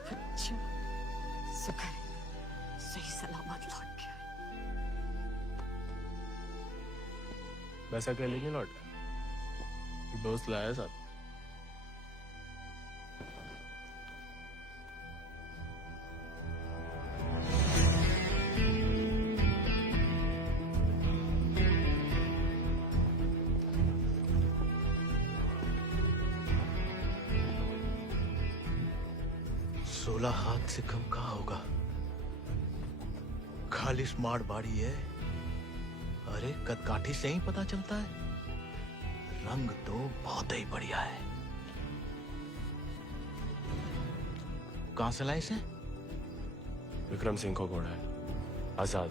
अच्छा, शुक्र है सही सलामत लौट गया। वैसा अकेले नहीं लौट गया, दोस्त लाया साथ। हाथ से कम कहाँ होगा? खाली स्मार्ट बाड़ी है। अरे कदकाठी से ही पता चलता है। रंग तो बहुत ही बढ़िया है। कहां से लाए इसे? विक्रम सिंह को घोड़ा है, आजाद।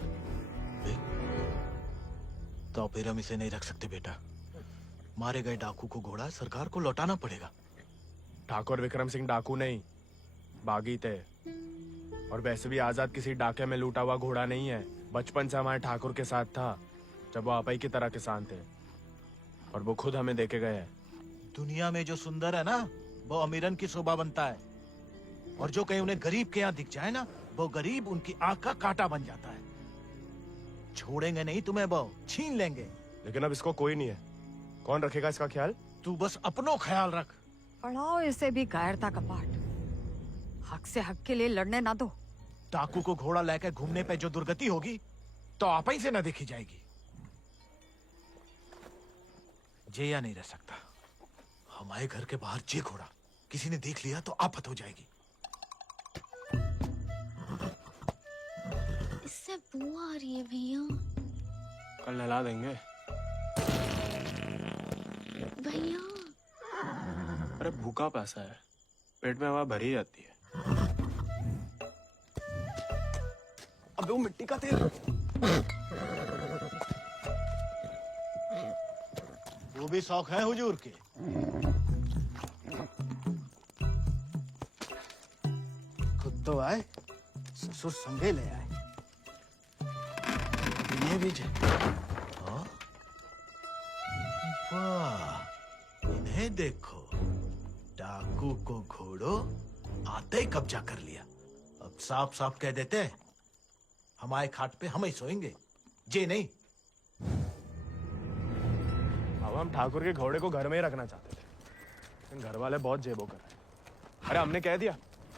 तो फिर हम इसे नहीं रख सकते बेटा। मारे गए डाकू को घोड़ा सरकार को लौटाना पड़ेगा। ठाकुर विक्रम सिंह डाकू नहीं, बागी थे। और वैसे भी आजाद किसी डाके में लूटा हुआ घोड़ा नहीं है। बचपन से हमारे ठाकुर के साथ था, जब वो आपई की तरह किसान थे, और वो खुद हमें देके गए हैं। दुनिया में जो सुंदर है ना, वो अमीरन की शोभा बनता है। और जो कहीं उन्हें गरीब के यहाँ दिख जाए ना, वो गरीब उनकी आंख का कांटा बन जाता है। छोड़ेंगे नहीं तुम्हें, वो छीन लेंगे। लेकिन अब इसको कोई नहीं है, कौन रखेगा इसका ख्याल? तू बस अपनो ख्याल रख। पढ़ाओ इसे भी कायरता का पाठ। हक से हक के लिए लड़ने ना दो। डाकू को घोड़ा लेकर घूमने पे जो दुर्गति होगी तो आप ही से न देखी जाएगी। जेया नहीं रह सकता। हमारे घर के बाहर जे घोड़ा किसी ने देख लिया तो आफत हो जाएगी। इससे बू आ रही है भैया। कल नहला देंगे भैया। अरे भूखा पैसा है, पेट में हवा भरी जाती है। अबे वो मिट्टी का तेल। वो भी शौक है हुजूर के। खुद तो आए, ससुर संगे ले आए। ये भी वाह, इन्हें देखो। डाकू को घोड़ो आते ही कब्जा कर लिया। अब साफ साफ कह देते हैं, हमारे खाट पे हम ही सोएंगे, जे नहीं। अब हम ठाकुर के घोड़े को घर में ही रखना चाहते थे, लेकिन घर वाले बहुत जेबो कर रहे हैं। अरे हमने कह दिया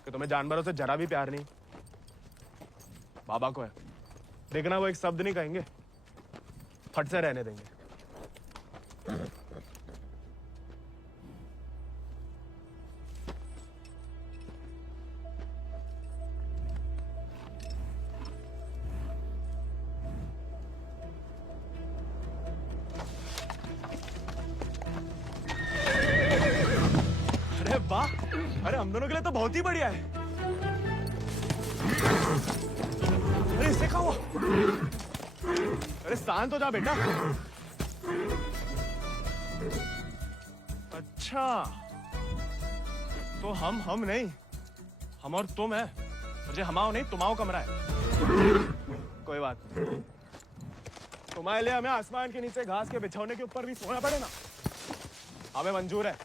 कि तुम्हें जानवरों से जरा भी प्यार नहीं। बाबा को है, देखना वो एक शब्द नहीं कहेंगे, फट से रहने देंगे। अरे वाह, अरे हम दोनों के लिए तो बहुत ही बढ़िया है। अरे इससे क्या हुआ? अरे शांत हो जा बेटा। अच्छा, तो हम नहीं, हम और तुम है। मुझे हमाओ नहीं, तुम्हाओ कमरा है। कोई बात नहीं, तुम्हारे लिए हमें आसमान के नीचे घास के बिछौने के ऊपर भी सोना पड़े ना, हमें मंजूर है।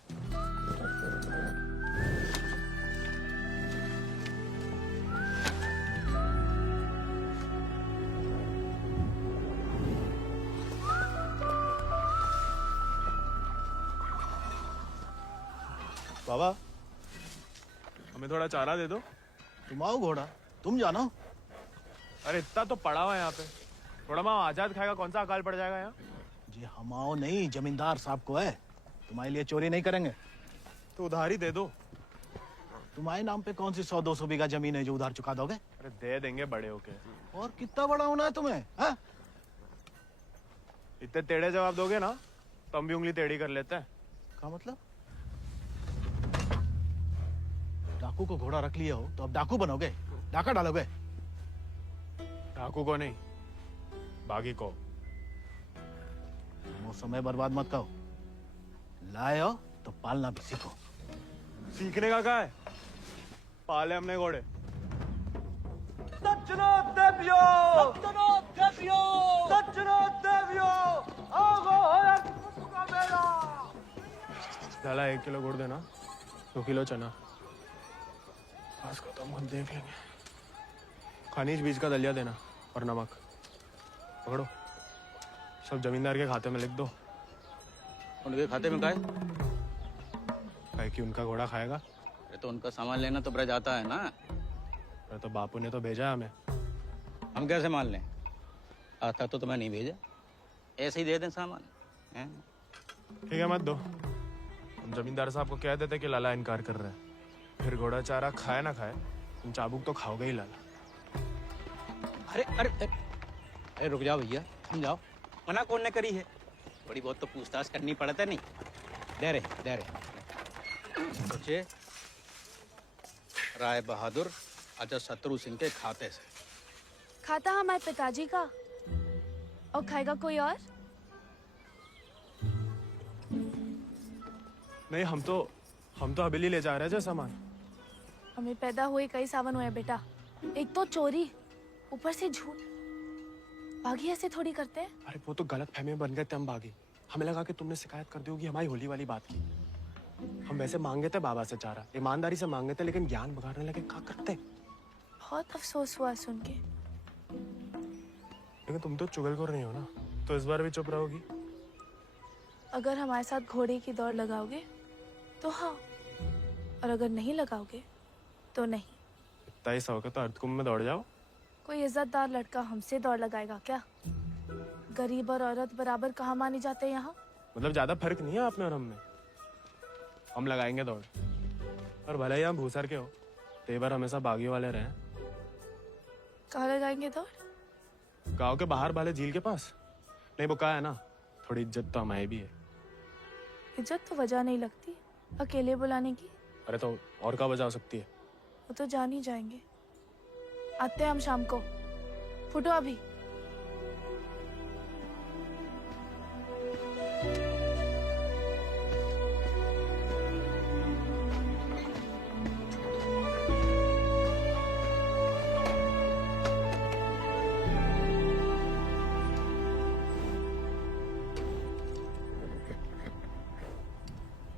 बाबा हमें थोड़ा चारा दे दो। तुम आओ घोड़ा, तुम जानो। अरे इतना तो पड़ा हुआ है यहाँ पे, थोड़ा मैं आजाद खाएगा, कौन सा अकाल पड़ जाएगा यहाँ। जी हम आओ नहीं, जमींदार साहब को है, तुम्हारे लिए चोरी नहीं करेंगे। तो उधार ही दे दो। तुम्हारे नाम पे कौन सी 100-200 बीघा जमीन है जो उधार चुका दोगे? अरे दे देंगे बड़े होके। और कितना बड़ा होना है तुम्हें? हाँ? इतने टेढ़े जवाब दोगे ना तो हम भी उंगली टेढ़ी कर लेते हैं। क्या मतलब? डाकू को घोड़ा रख लिया हो तो अब डाकू बनोगे, डाका डालोगे? डाकू को नहीं, बागी को। वो समय बर्बाद मत करो, लाए हो तो पालना भी सीखो। सीखने का क्या है, पाले हमने घोड़े। सज्जनो देवियो, सज्जनो देवियो, सज्जनो देवियो, आओ का मेला। डाला 1 किलो गुड़ देना, 2 किलो चना। बस खत्म, हम देख लेंगे। खनिज बीज का दलिया देना और नमक। पकड़ो, सब जमींदार के खाते में लिख दो। उनके खाते में काय? काहे कि उनका घोड़ा खाएगा। अरे तो उनका सामान लेना तो ब्रज आता है ना। अरे तो बापू ने तो भेजा हमें। हम कैसे मान लें? आता तो तुम्हें नहीं भेजा, ऐसे ही दे दें सामान हैं? ठीक है मत दो, हम जमींदार साहब को कह देते कि लाला इनकार कर रहे हैं। फिर घोड़ा चारा खाए ना खाए, तुम चाबुक तो खाओगे ही लाला। अरे अरे अरे, अरे रुक जाओ भैया, समझाओ। मना कौन ने करी है? बड़ी बहुत तो पूछताछ करनी पड़ता नहीं। दे रहे सोचे राय बहादुर अजय शत्रु सिंह के खाते से। खाता हमारे पिताजी का, और खाएगा कोई और? नहीं, हम तो हवेली ले जा रहे हैं सामान। हमें पैदा हुए कई सावन हुए बेटा, एक तो चोरी, ऊपर से झूठ। बागी ऐसे थोड़ी करते हैं। अरे वो तो गलत फहमी में बन गए थे हम बागी। हमें लगा कि तुमने शिकायत कर दी होगी हमारी होली वाली बात की। हम वैसे मांगे थे बाबा से चारा, ईमानदारी से मांगे थे, लेकिन ज्ञान बगाड़ने लगे। क्या करते? बहुत अफसोस हुआ सुन के। लेकिन तुम तो चुगलखोर नहीं हो ना, तो इस बार भी चुप रहोगी? अगर हमारे साथ घोड़े की दौड़ लगाओगे तो हाँ, और अगर नहीं लगाओगे तो नहीं। इतना ही सौ के तो अर्धकुंभ में दौड़ जाओ। कोई इज्जतदार लड़का हमसे दौड़ लगाएगा क्या? गरीब और औरत बराबर कहाँ माने जाते हैं यहाँ? मतलब ज्यादा फर्क नहीं है आप में और हम में। हम लगाएंगे दौड़, और भले ही हम भूसर के हो, तेवर हमेशा बागियों वाले रहे। कहाँ लगाएंगे दौड़? गांव के बाहर वाले झील के पास। नहीं वो कहा है ना, थोड़ी इज्जत तो हमारी भी है। इज्जत तो वजह नहीं लगती अकेले बुलाने की। अरे तो और क्या वजह हो सकती है? वो तो जान ही जाएंगे। आते हैं हम शाम को, फुटो अभी।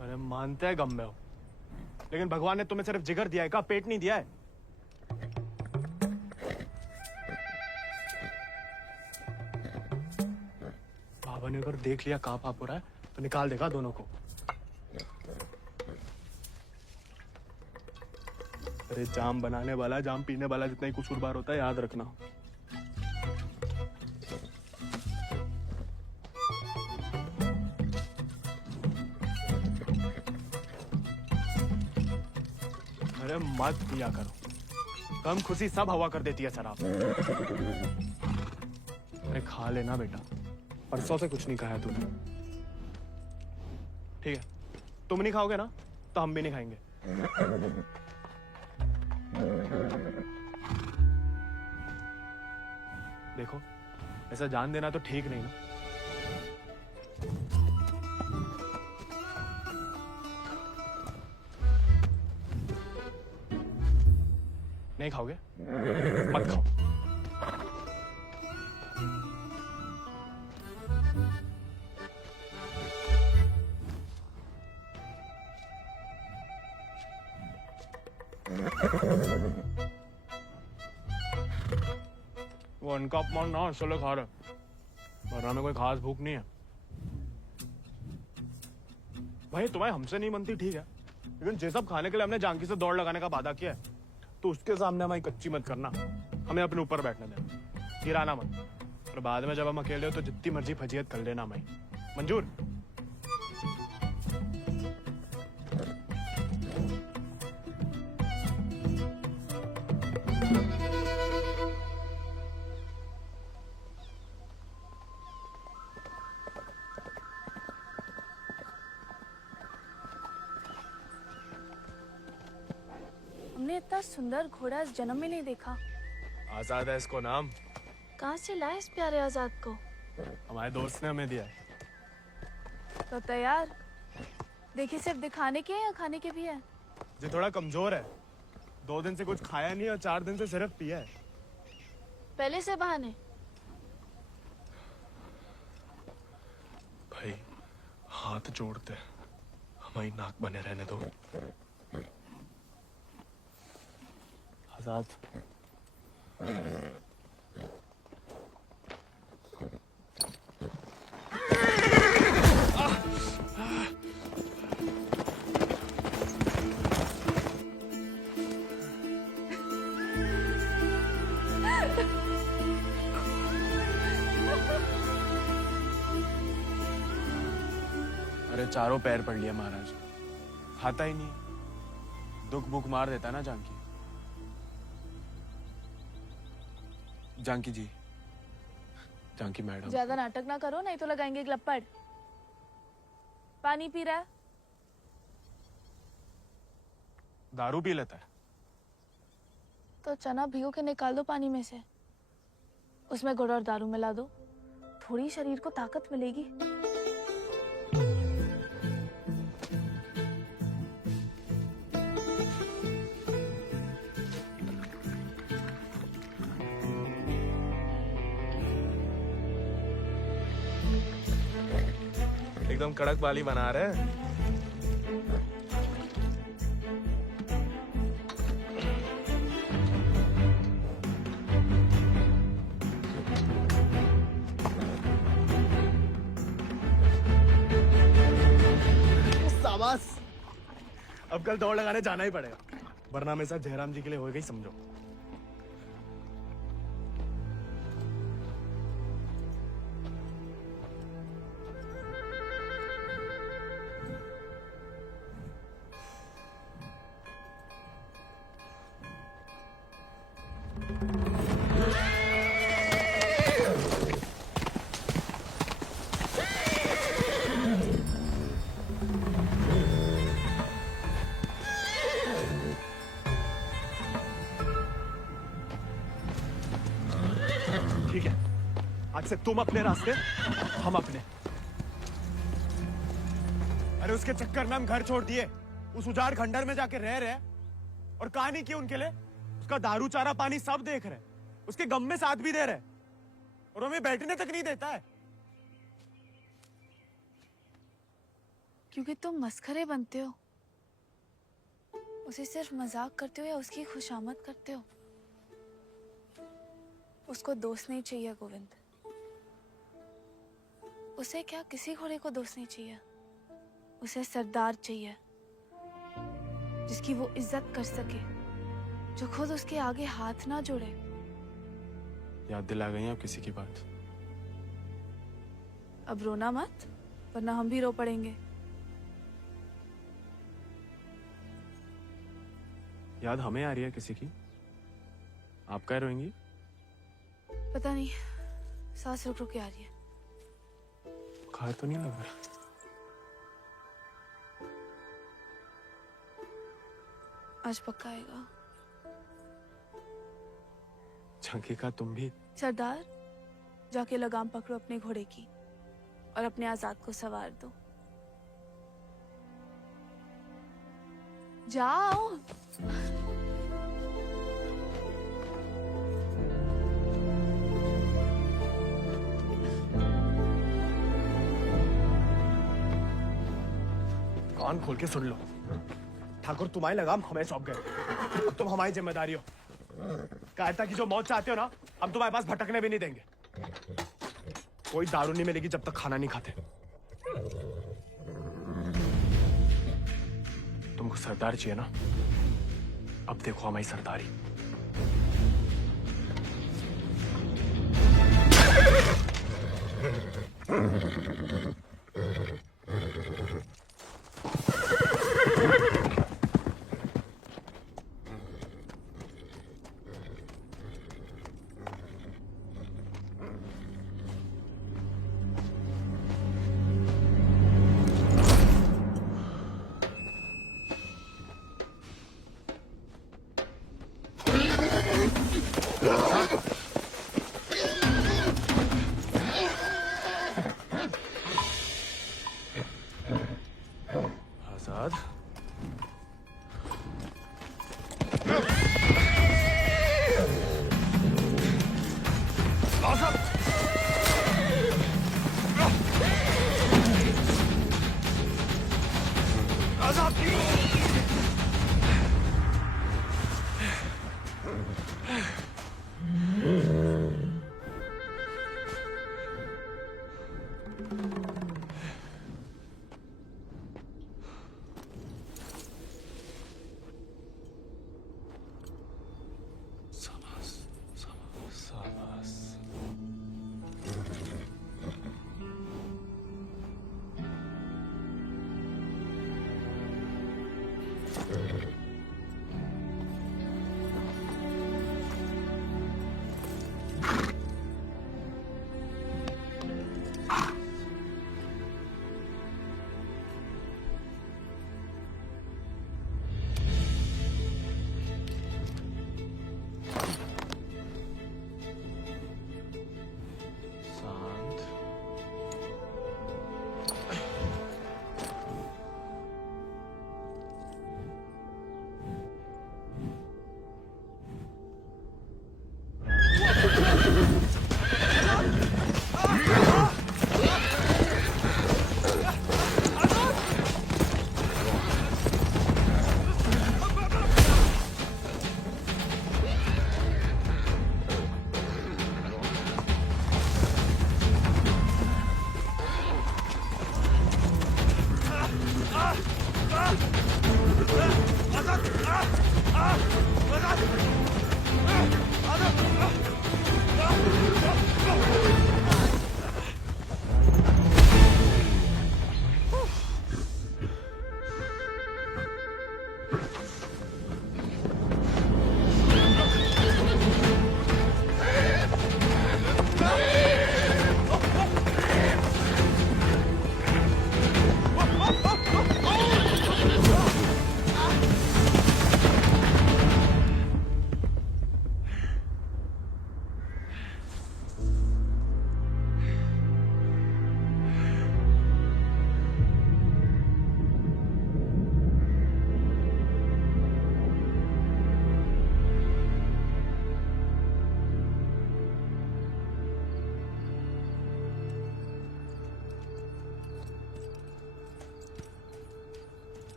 अरे मानते हैं गम में हो, लेकिन भगवान ने तुम्हें सिर्फ जिगर दिया है, का पेट नहीं दिया है। बाबा ने अगर देख लिया कहाँ पाप हो रहा है तो निकाल देगा दोनों को। अरे जाम बनाने वाला जाम पीने वाला जितना ही कसूरवार होता है, याद रखना। अरे मत पिया करो, कम खुशी सब हवा कर देती है शराब। अरे खा लेना बेटा, परसों से कुछ नहीं खाया तूने। ठीक है, तुम नहीं खाओगे ना तो हम भी नहीं खाएंगे। देखो, ऐसा जान देना तो ठीक नहीं ना। नहीं खाओगे? मत खाओ। वो उनका अपमान ना चलो खा रहे, वरना में कोई खास भूख नहीं है। भाई तुम्हारी हमसे नहीं बनती ठीक है, लेकिन जे सब खाने के लिए हमने जानकी से दौड़ लगाने का वादा किया है, तो उसके सामने हमारी कच्ची मत करना। हमें अपने ऊपर बैठने देना, गिराना मत। और बाद में जब हम अकेले हो तो जितनी मर्जी फजीयत कर लेना हमारी। मंजूर? हमने इतना सुंदर घोड़ा इस जन्म में नहीं देखा। आजाद है इसको नाम। कहाँ से लाए इस प्यारे आजाद को? हमारे दोस्त ने हमें दिया है। तो तैयार? देखिए सिर्फ दिखाने के या खाने के भी है? जो थोड़ा कमजोर है, 2 दिन से कुछ खाया नहीं और 4 दिन से सिर्फ पिया है। पहले से बहाने। भाई हाथ जोड़ते, हमारी नाक बने रहने दो। आजाद, अरे चारों पैर पड़ लिया महाराज, खाता ही नहीं। दुख भूख मार देता ना जानकी। जानकी जी, जानकी मैडम। ज्यादा नाटक ना करो, नहीं तो लगाएंगे ग्लप्पड़। पानी पी रहा है? दारू पी लेता है। तो चना भिगो के निकाल दो पानी में से, उसमें गुड़ और दारू मिला दो, थोड़ी शरीर को ताकत मिलेगी। एकदम कड़क बाली बना रहे हैं। शाबाश। अब कल दौड़ लगाने जाना ही पड़ेगा, वरना मेरे साथ जयराम जी के लिए हो गई समझो। ठीक है, आज से तुम अपने रास्ते, हम अपने। अरे उसके चक्कर में हम घर छोड़ दिए, उस उजाड़ खंडर में जाके रह रहे, और कहानी की उनके लिए उसका दारू चारा पानी सब देख रहे, उसके गम में साथ भी दे रहे, और हमें बैठने तक नहीं देता है। क्योंकि तुम मस्खरे बनते हो, उसे सिर्फ मजाक करते हो या उसकी खुशामद करते हो। उसको दोस्त नहीं चाहिए गोविंद, उसे क्या किसी घोड़े को दोस्त नहीं चाहिए, उसे सरदार चाहिए जिसकी वो इज्जत कर सके, जो खुद उसके आगे हाथ ना जोड़े। याद दिला गई आप किसी की बात। अब रोना मत, वरना हम भी रो पड़ेंगे। याद हमें आ रही है किसी की? आप क्या रोएंगी? पता नहीं, सांस रुक रुक के आ रही है। बुखार तो नहीं लग रहा? आज पक्का आएगा। झांकी का तुम भी? सरदार, जाके लगाम पकड़ो अपने घोड़े की और अपने आजाद को सवार दो। जाओ। कान खोल के सुन लो, ठाकुर तुम्हारी लगाम हमें सौंप गए, अब तुम हमारी जिम्मेदारी हो। कायरता की जो मौत चाहते हो ना, हम तुम्हारे पास भटकने भी नहीं देंगे। कोई दारू नहीं मिलेगी जब तक खाना नहीं खाते। तुम सरदार चाहिए ना? अब देखो हमारी सरदारी। आजाद,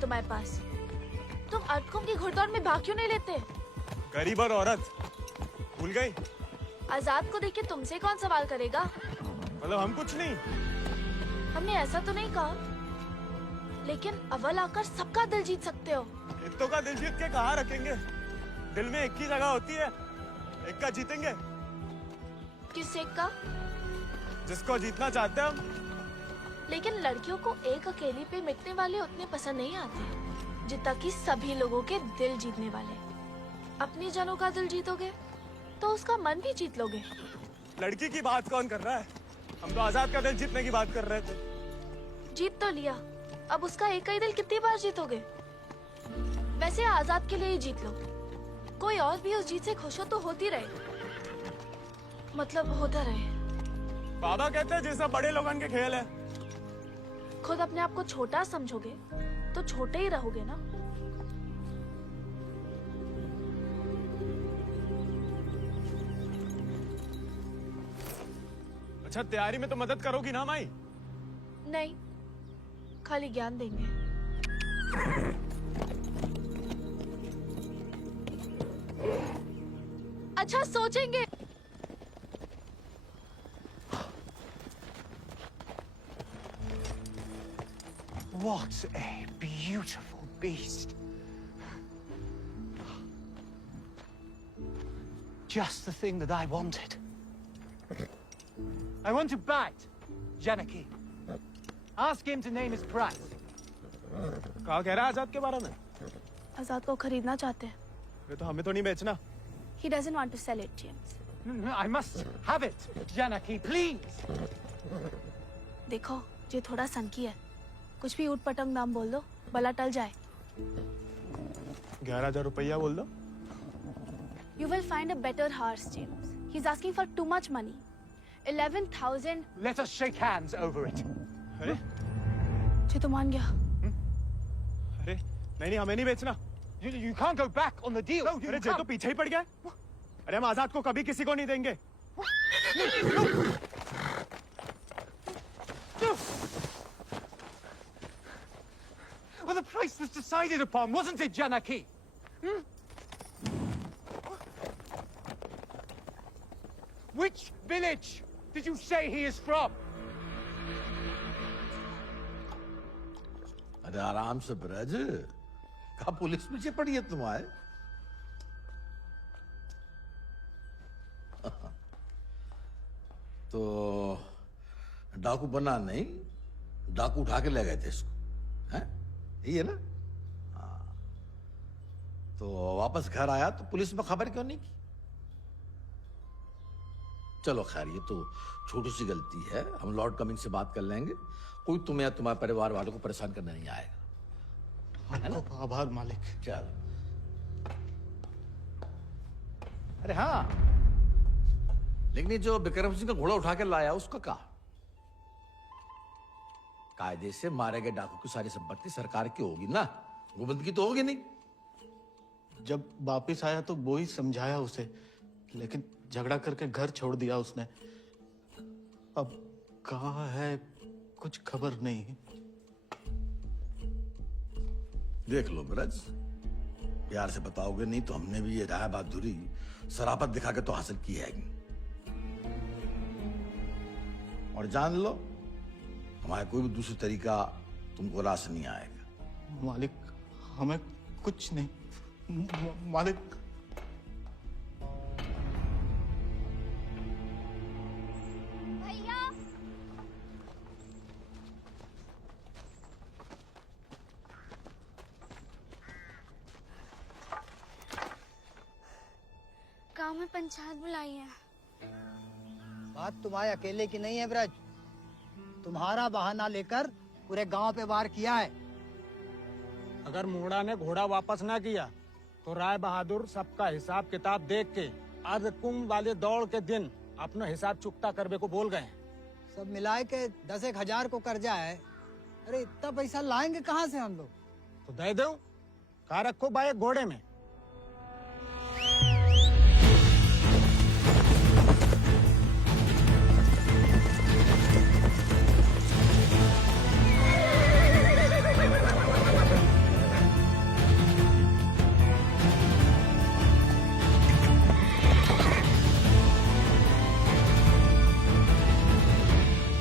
तुम्हारे पास। तुम अटकुम की घुड़दौड़ में भाग क्यों नहीं लेते? गरीब और औरत भूल गई? आजाद को देख के तुमसे कौन सवाल करेगा? मतलब हम कुछ नहीं। हमने ऐसा तो नहीं कहा, लेकिन अव्वल आकर सबका दिल जीत सकते हो। इत्तों का दिल जीत के कहाँ रखेंगे? दिल में एक ही जगह होती है, एक का जीतेंगे। किस एक का? जिसको जीतना चाहते हैं हम। लेकिन लड़कियों को एक अकेली पे मिटने वाले उतने पसंद नहीं आते जितना कि सभी लोगों के दिल जीतने वाले। अपनी जनों का दिल जीतोगे तो उसका मन भी जीत लोगे। लड़की की बात कौन कर रहा है? हम तो आजाद का दिल जीतने की बात कर रहे थे। जीत तो लिया, अब उसका एक ही दिल कितनी बार जीतोगे? वैसे आजाद के लिए ही जीत लो, कोई और भी उस जीत से खुश हो तो होती रहे, मतलब होता रहे। बाबा कहते हैं जैसा बड़े लोगों के खेल है। खुद अपने आप को छोटा समझोगे तो छोटे ही रहोगे ना। अच्छा तैयारी में तो मदद करोगी ना माई? नहीं, खाली ज्ञान देंगे। अच्छा सोचेंगे। What a beautiful beast. Just the thing that I wanted. I want to bite Janaki. Ask him to name his price. कहा कह रहा है आजाद के बारे में? आजाद को खरीदना चाहते हैं। ये तो हमें तो नहीं बेचना। He doesn't want to sell it, James. No, I must have it, Janaki, please. देखो, ये थोड़ा संकी है, कुछ भी ऊट पटंग नाम बोल दो, भला टल जाए। 11,000 रुपया बोल दो। You will find a better horse, James. He's asking for too much money. 11,000. Let us shake hands over it. अरे? ये तो मान गया। अरे नहीं हमें नहीं बेचना। You can't go back on the deal. No, अरे जे तो पीछे ही पड़ गया। अरे हम आजाद को कभी किसी को नहीं देंगे। Well, the price was decided upon, wasn't it, Janaki? Which village did you say he is from? अरे आराम से ब्रज, कहा पुलिस पीछे पड़ी है तुम्हारे? तो डाकू बना नहीं, डाकू उठा के ले गए थे इसको, हैं? यही है ना? हाँ। तो वापस घर आया तो पुलिस में खबर क्यों नहीं की? चलो खैर ये तो छोटी सी गलती है, हम लॉर्ड कमिंग से बात कर लेंगे, कोई तुम्हें या तुम्हारे परिवार वालों को परेशान करने नहीं आएगा। है ना? आभार मालिक। चल। अरे हाँ, लेकिन ये जो विक्रम सिंह का घोड़ा उठा के लाया उसका कहा? कायदे से मारे गए डाकू की सारी संपत्ति सरकार की होगी ना, गोविंद की तो होगी नहीं। जब वापिस आया तो वो ही समझाया उसे, लेकिन झगड़ा करके घर छोड़ दिया उसने। अब कहाँ है कुछ खबर नहीं। देख लो ब्रज, प्यार से बताओगे नहीं तो हमने भी ये राय बहादुरी शराफत दिखा के तो हासिल की है। और जान लो हमारा कोई भी दूसरी तरीका तुमको रास नहीं आएगा। मालिक हमें कुछ नहीं। मालिक भैया गांव में पंचायत बुलाई है। बात तुम्हारे अकेले की नहीं है ब्रज, तुम्हारा बहाना लेकर पूरे गांव पे वार किया है। अगर मूड़ा ने घोड़ा वापस ना किया तो राय बहादुर सबका हिसाब किताब देख के अर्ध कुंभ वाले दौड़ के दिन अपना हिसाब चुकता करने को बोल गए। सब मिलाए के 10,000 को कर्जा है। अरे इतना पैसा लाएंगे कहाँ से हम लोग? तो दे दो, कहा रखो भाई घोड़े में।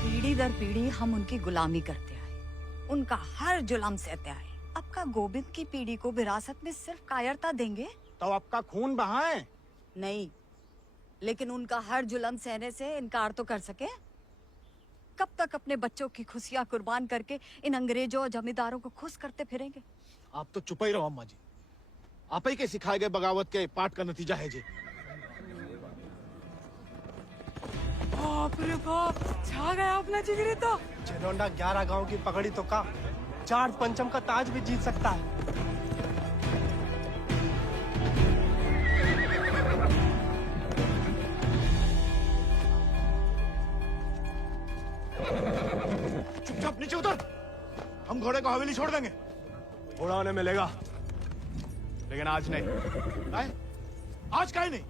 पीढ़ी दर पीढ़ी हम उनकी गुलामी करते आए, उनका हर जुल्म सहते आए। अब का गोविंद की पीढ़ी को विरासत में सिर्फ कायरता देंगे तो आपका खून बहाए? नहीं, लेकिन उनका हर जुल्म सहने से इनकार तो कर सके। कब तक अपने बच्चों की खुशियां कुर्बान करके इन अंग्रेजों और जमींदारों को खुश करते फिरेंगे? आप तो चुप ही रहो अम्मा जी, आप ही के सिखाए गए बगावत के पाठ का नतीजा है जी। बाप रे बाप, छा गया अपना जिगरी तो। जेलोंडा 11 गांव की पकड़ी तो का 4 पंचम का ताज भी जीत सकता है। चुपचाप नीचे उतर, हम घोड़े को हवेली छोड़ देंगे। घोड़ा उन्हें मिलेगा, लेकिन आज नहीं। आज काहे नहीं?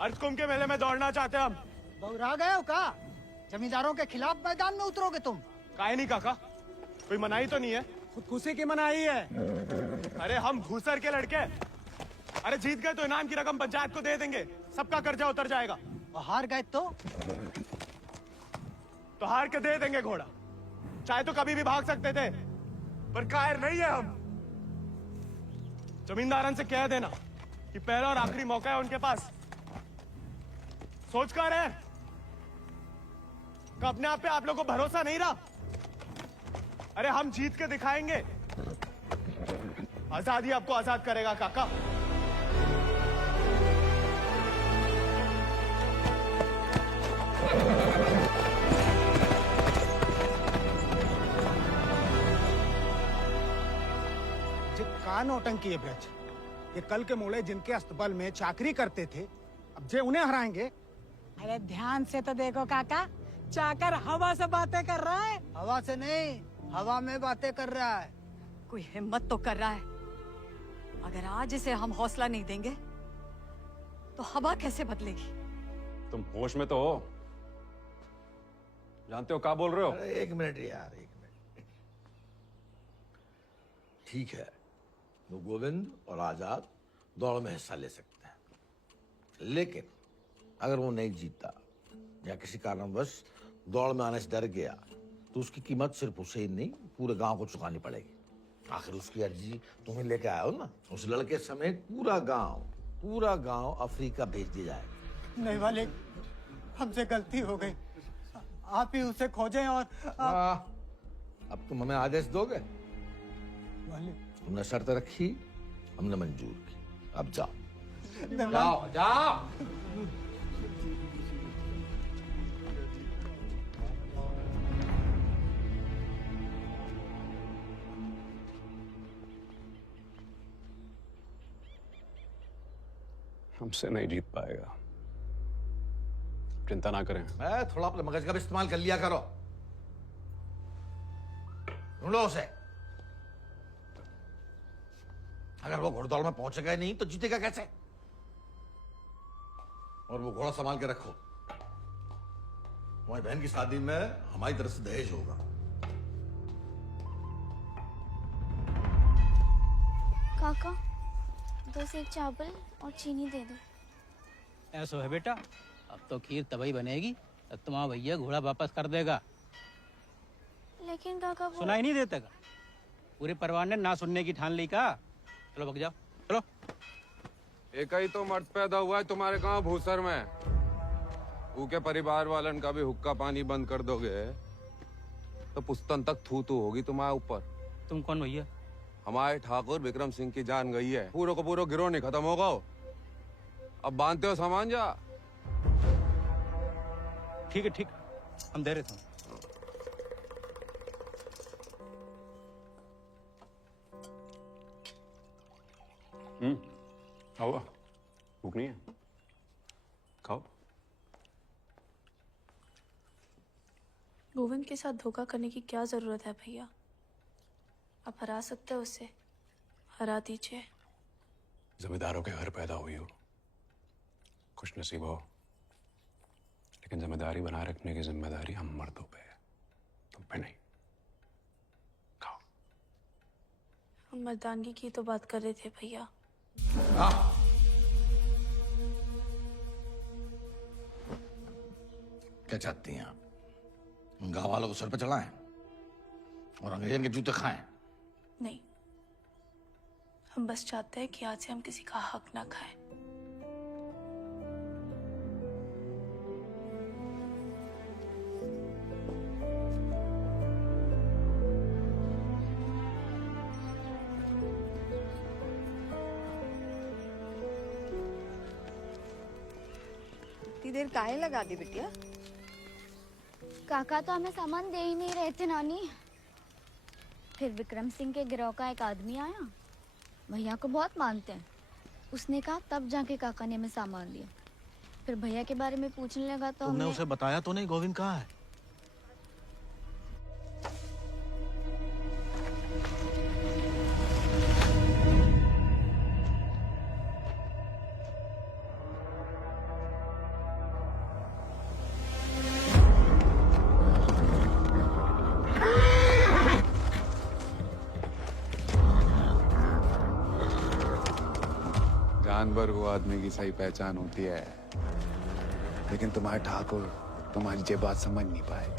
अर्धकुंभ के मेले में दौड़ना चाहते हैं हम। बौरा गए हो का? जमींदारों के खिलाफ मैदान में उतरोगे तुम? काहे नहीं काका, कोई मनाही तो नहीं है? खुदकुशी की मनाही है। अरे हम घूसर के लड़के, अरे जीत गए तो इनाम की रकम पंचायत को दे देंगे, सबका कर्जा उतर जाएगा। और हार गए तो हार के दे देंगे घोड़ा। चाहे तो कभी भी भाग सकते थे, पर कायर नहीं है हम। जमींदारन से कह देना कि पहला और आखिरी मौका है उनके पास। सोच कर है कि अपने आप पे आप लोगों को भरोसा नहीं रहा। अरे हम जीत के दिखाएंगे, आजादी आपको आजाद करेगा काका। का नौटंकी है ब्रज, ये कल के मोड़े जिनके अस्तबल में चाकरी करते थे, अब जे उन्हें हराएंगे। अरे ध्यान से तो देखो काका, चाकर हवा से बातें कर रहा है। हवा से नहीं, हवा में बातें कर रहा है। कोई हिम्मत तो कर रहा है। अगर आज इसे हम हौसला नहीं देंगे तो हवा कैसे बदलेगी? तुम होश में तो हो? जानते हो क्या बोल रहे हो? अरे एक मिनट यार, एक मिनट। ठीक है, वो गोविंद और आजाद दौड़ में हिस्सा ले सकते हैं, लेकिन अगर वो नहीं जीता या किसी कारणवश दौड़ में आने से डर गया तो उसकी कीमत सिर्फ उसे ही नहीं, पूरे गांव को चुकानी पड़ेगी। आखिर उसकी अर्जी तुम्हें लेके आए हो ना। उस लड़के समेत पूरा गांव अफ्रीका भेज दिया जाएगा। नहीं वाले, हमसे गलती हो गई, आप ही उसे खोजें। और अब तुम हमें आदेश दोगे? वाले तुमने शर्त रखी, हमने मंजूर की, अब जाओ। जाओ जाओ। हमसे नहीं जीत पाएगा, चिंता ना करें। थोड़ा अपने मगज का भी इस्तेमाल कर लिया करो। ढूंढो उसे। अगर वो घोड़दौड़ में पहुंचेगा नहीं तो जीतेगा कैसे? और वो घोड़ा संभाल के रखो, तुम्हारी बहन की शादी में हमारी तरफ से दहेज होगा। काका 2 सेक चावल और चीनी दे दो। ऐसा है बेटा, अब तो खीर तभी बनेगी तब तुम्हारा भैया घोड़ा वापस कर देगा। लेकिन काका वो... सुनाई नहीं देता का? पूरे परिवार ने ना सुनने की ठान ली का। चलो भग जाओ, चलो। एक ही तो मर्द पैदा हुआ है तुम्हारे गांव भूसर में। ऊके परिवार वालन का भी हुक्का पानी बंद कर दोगे तो पुस्तन तक थू थू होगी तुम्हारे ऊपर। तुम कौन भैया? हमारे ठाकुर विक्रम सिंह की जान गई है, पूरा को पूरा गिरोह नहीं खत्म होगा। अब बांधते हो सामान जा। ठीक है, ठीक, हम दे रहे थे। खाओ, भूख नहीं है? खाओ। गोविंद के साथ धोखा करने की क्या जरूरत है भैया? आप हरा सकते हो उसे, हरा दीजिए। जमींदारों के घर पैदा हुई हो, खुश नसीब हो, लेकिन जिम्मेदारी बनाए रखने की जिम्मेदारी हम मर्दों पे है, तुम पे नहीं। खाओ। हम मर्दानगी की तो बात कर रहे थे भैया। क्या चाहती हैं आप? गांव वालों को सर पे चढ़ाएं और अंग्रेजन के जूते खाएं? नहीं, हम बस चाहते हैं कि आज से हम किसी का हक ना खाएं। इतनी देर काहे लगा दी बिटिया? काका तो हमें सामान दे ही नहीं रहे थे नानी। फिर विक्रम सिंह के गिरोह का एक आदमी आया, भैया को बहुत मानते हैं। उसने कहा तब जाके काका ने हमें सामान दिया। फिर भैया के बारे में पूछने लगा तो तुमने हमने उसे बताया तो नहीं गोविंद कहाँ है? जानवर वो आदमी की सही पहचान होती है, लेकिन तुम्हारे ठाकुर तुम्हारी ये बात समझ नहीं पाए।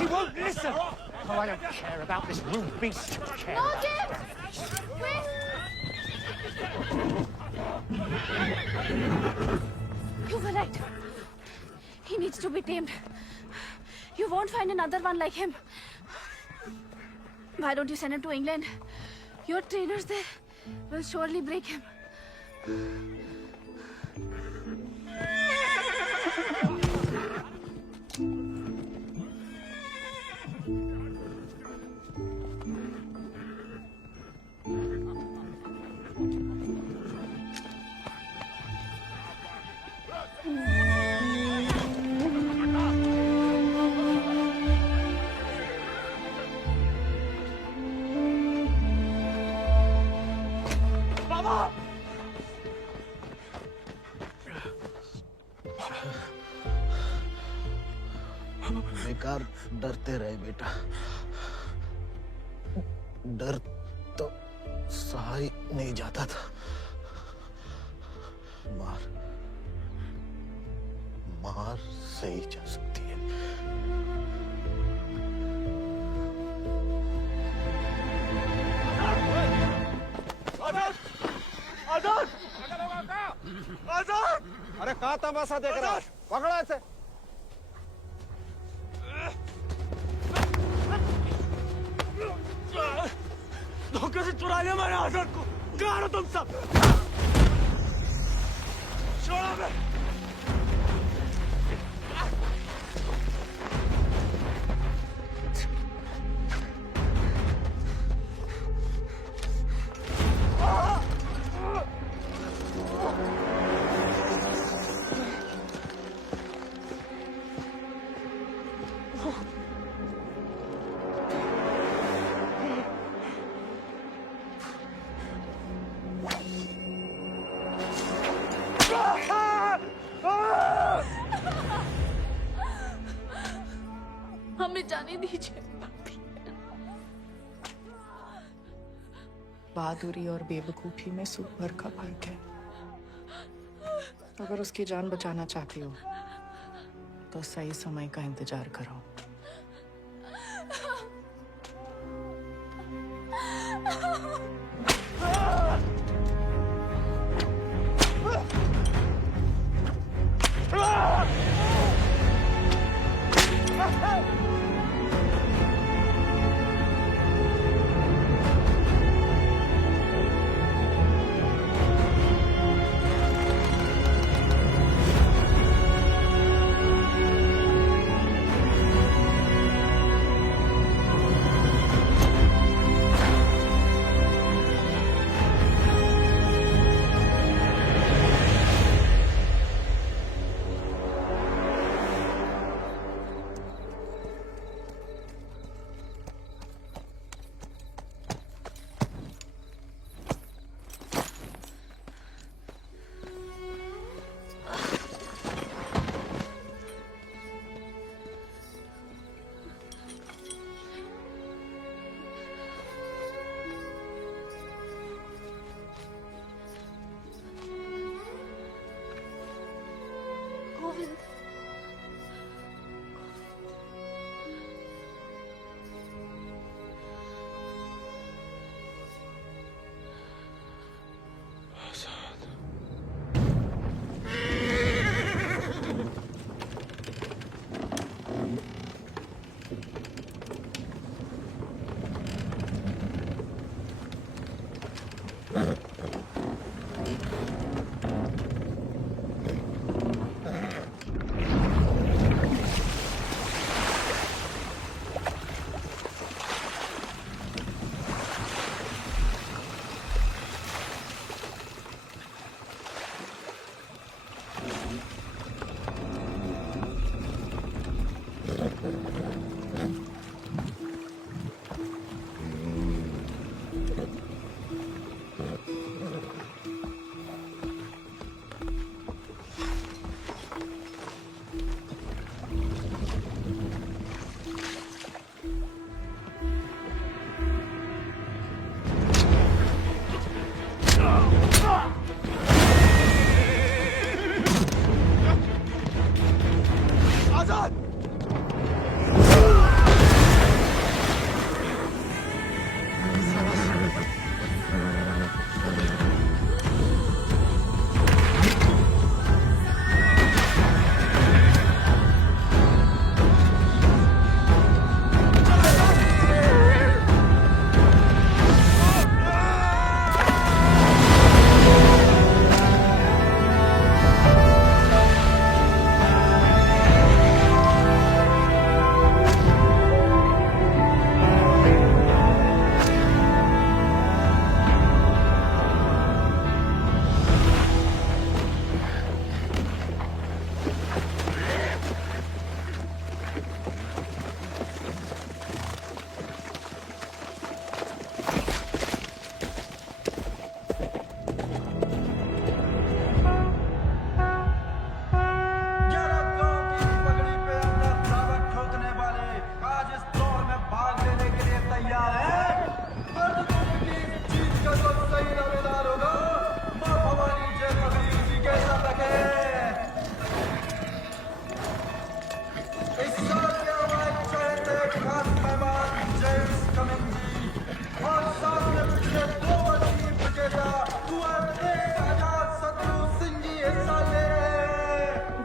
He won't listen. Oh, I don't care about this rude beast. No, Jim! Wait! You were right. He needs to be tamed. You won't find another one like him. Why don't you send him to England? Your trainers there will surely break him. बेकार डरते रहे बेटा, डर तो सहा ही नहीं जाता था। मार मार सही जा सकती है। आजाद! आजाद! आजाद! अरे कहाँ तमाशा देख रहा है? पकड़ो ऐसे। धोखे से चुरा लिया मैंने आजाद को। कहाँ हो तुम सब? छोड़ो मैं। हमें जाने दीजिए। बहादुरी और बेवकूफी में सूप भर का फर्क है। अगर उसकी जान बचाना चाहती हो तो सही समय का इंतजार करो।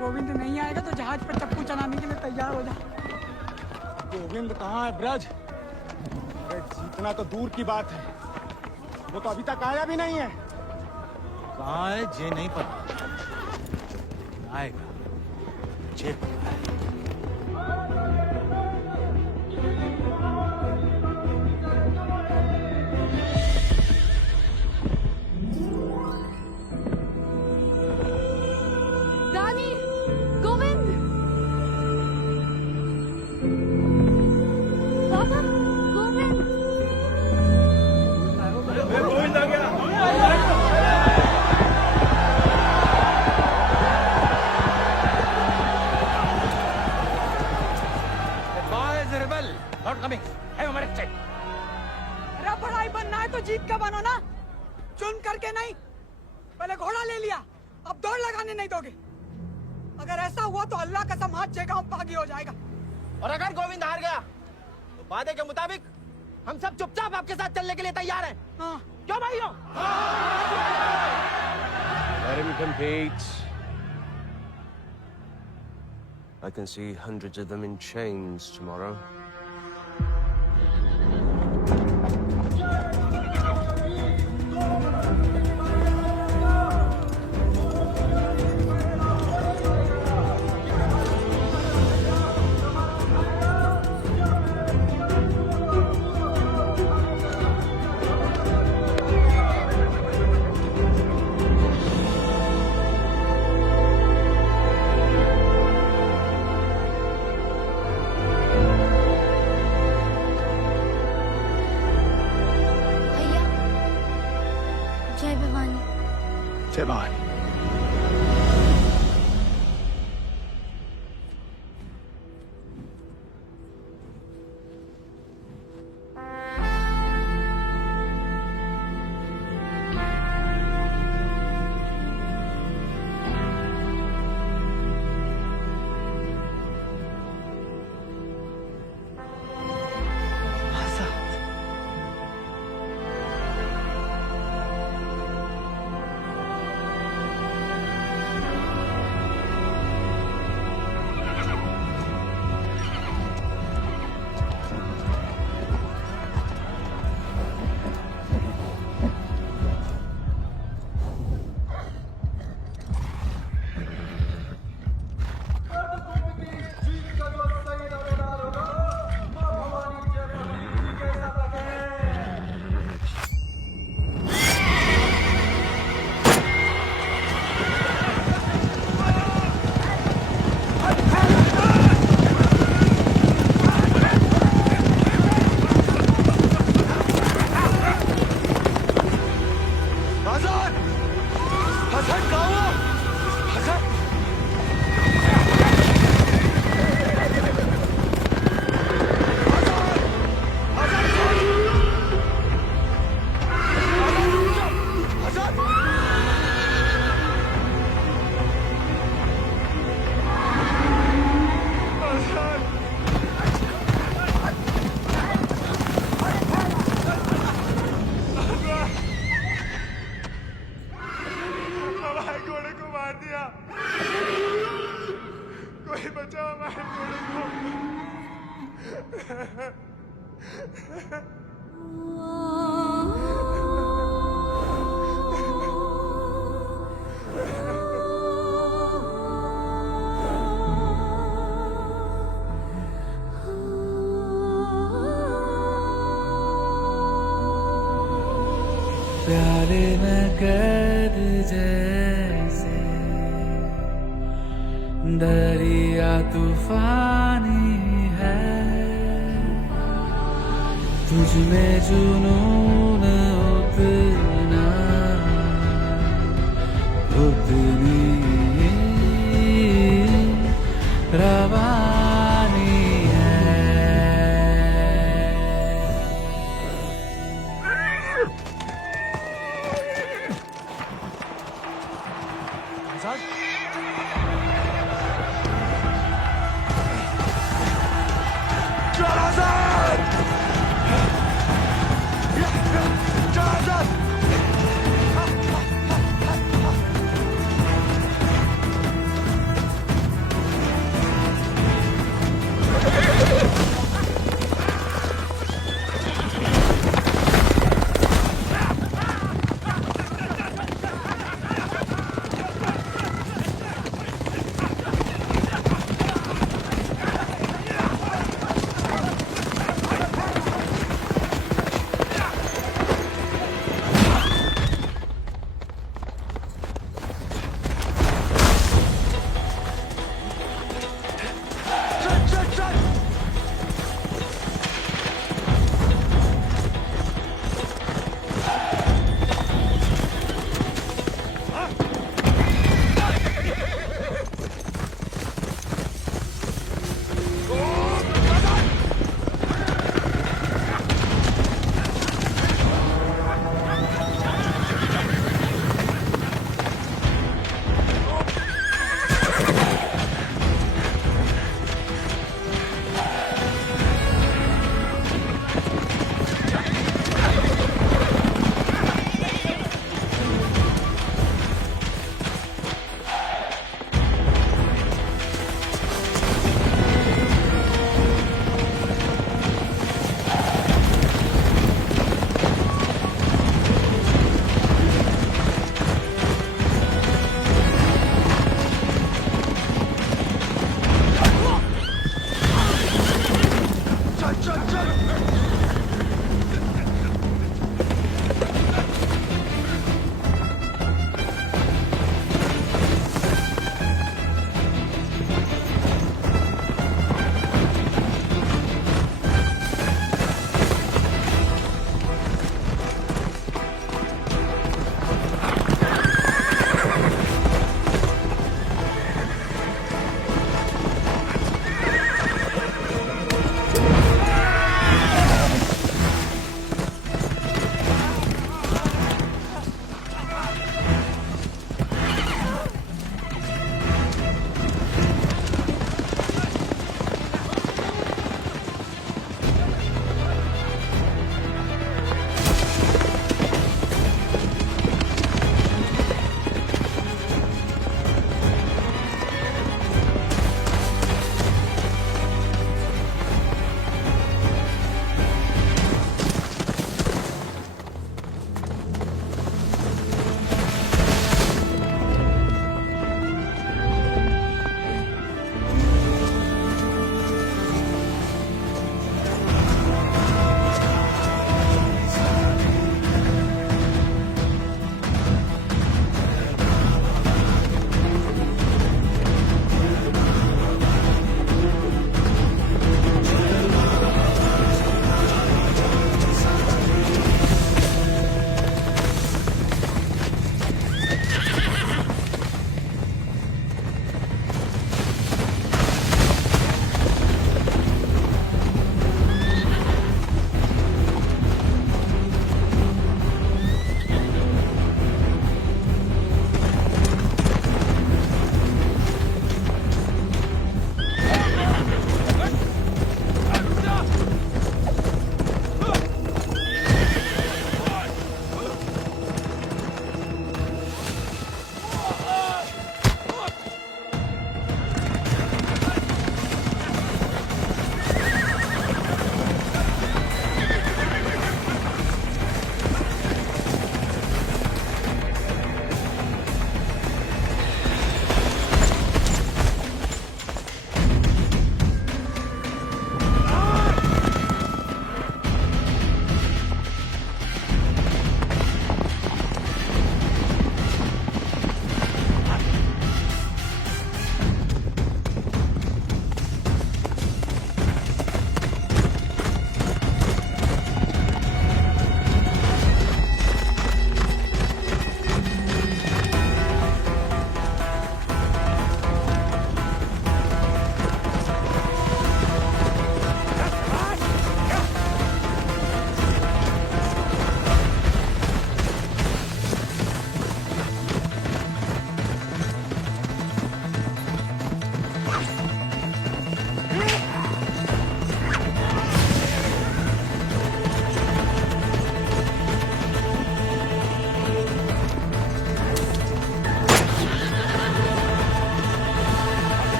गोविंद नहीं आएगा तो जहाज पर चप्पू चलाने के लिए तैयार हो जा। गोविंद कहाँ है ब्रज? अरे जीतना तो दूर की बात है, वो तो अभी तक आया भी नहीं है। कहाँ है ये नहीं पता, आएगा ये पता है। रानी, गोविंद, पापा, गोविंद, गोविंद आ गया। Not coming. Have a minute check. अरे बड़ाई बनना है तो जीत का बनो ना, चुन करके नहीं। पहले घोड़ा ले लिया, अब दौड़ लगाने नहीं दोगे। अगर ऐसा हुआ तो अल्लाह कसम हाथ छह गांव बागी हो जाएगा। और अगर गोविंद हार गया तो वादे के मुताबिक हम सब चुपचाप आपके साथ चलने के लिए तैयार हैं। हाँ। क्यों भाइयों? Let him compete. I can see hundreds of them in chains tomorrow. जय भवानी। जय भवानी। आजाद हसन कहाँ हो हसन हमारे घोड़े को मार दिया। कोई बचाओ हमारे घोड़े को। प्यारे में कैद जैसे दरिया तूफानी है तुझ में जुनून उतना उतनी रवानी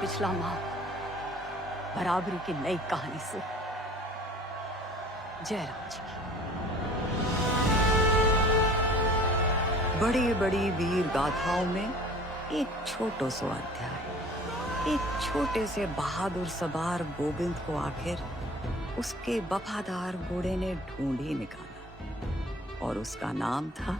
पिछला माह बराबरी की नई कहानी से जयराम जी की बड़ी बड़ी वीर गाथाओं में एक छोटो सो अध्याय। एक छोटे से बहादुर सवार गोविंद को आखिर उसके वफादार घोड़े ने ढूंढ ही निकाला और उसका नाम था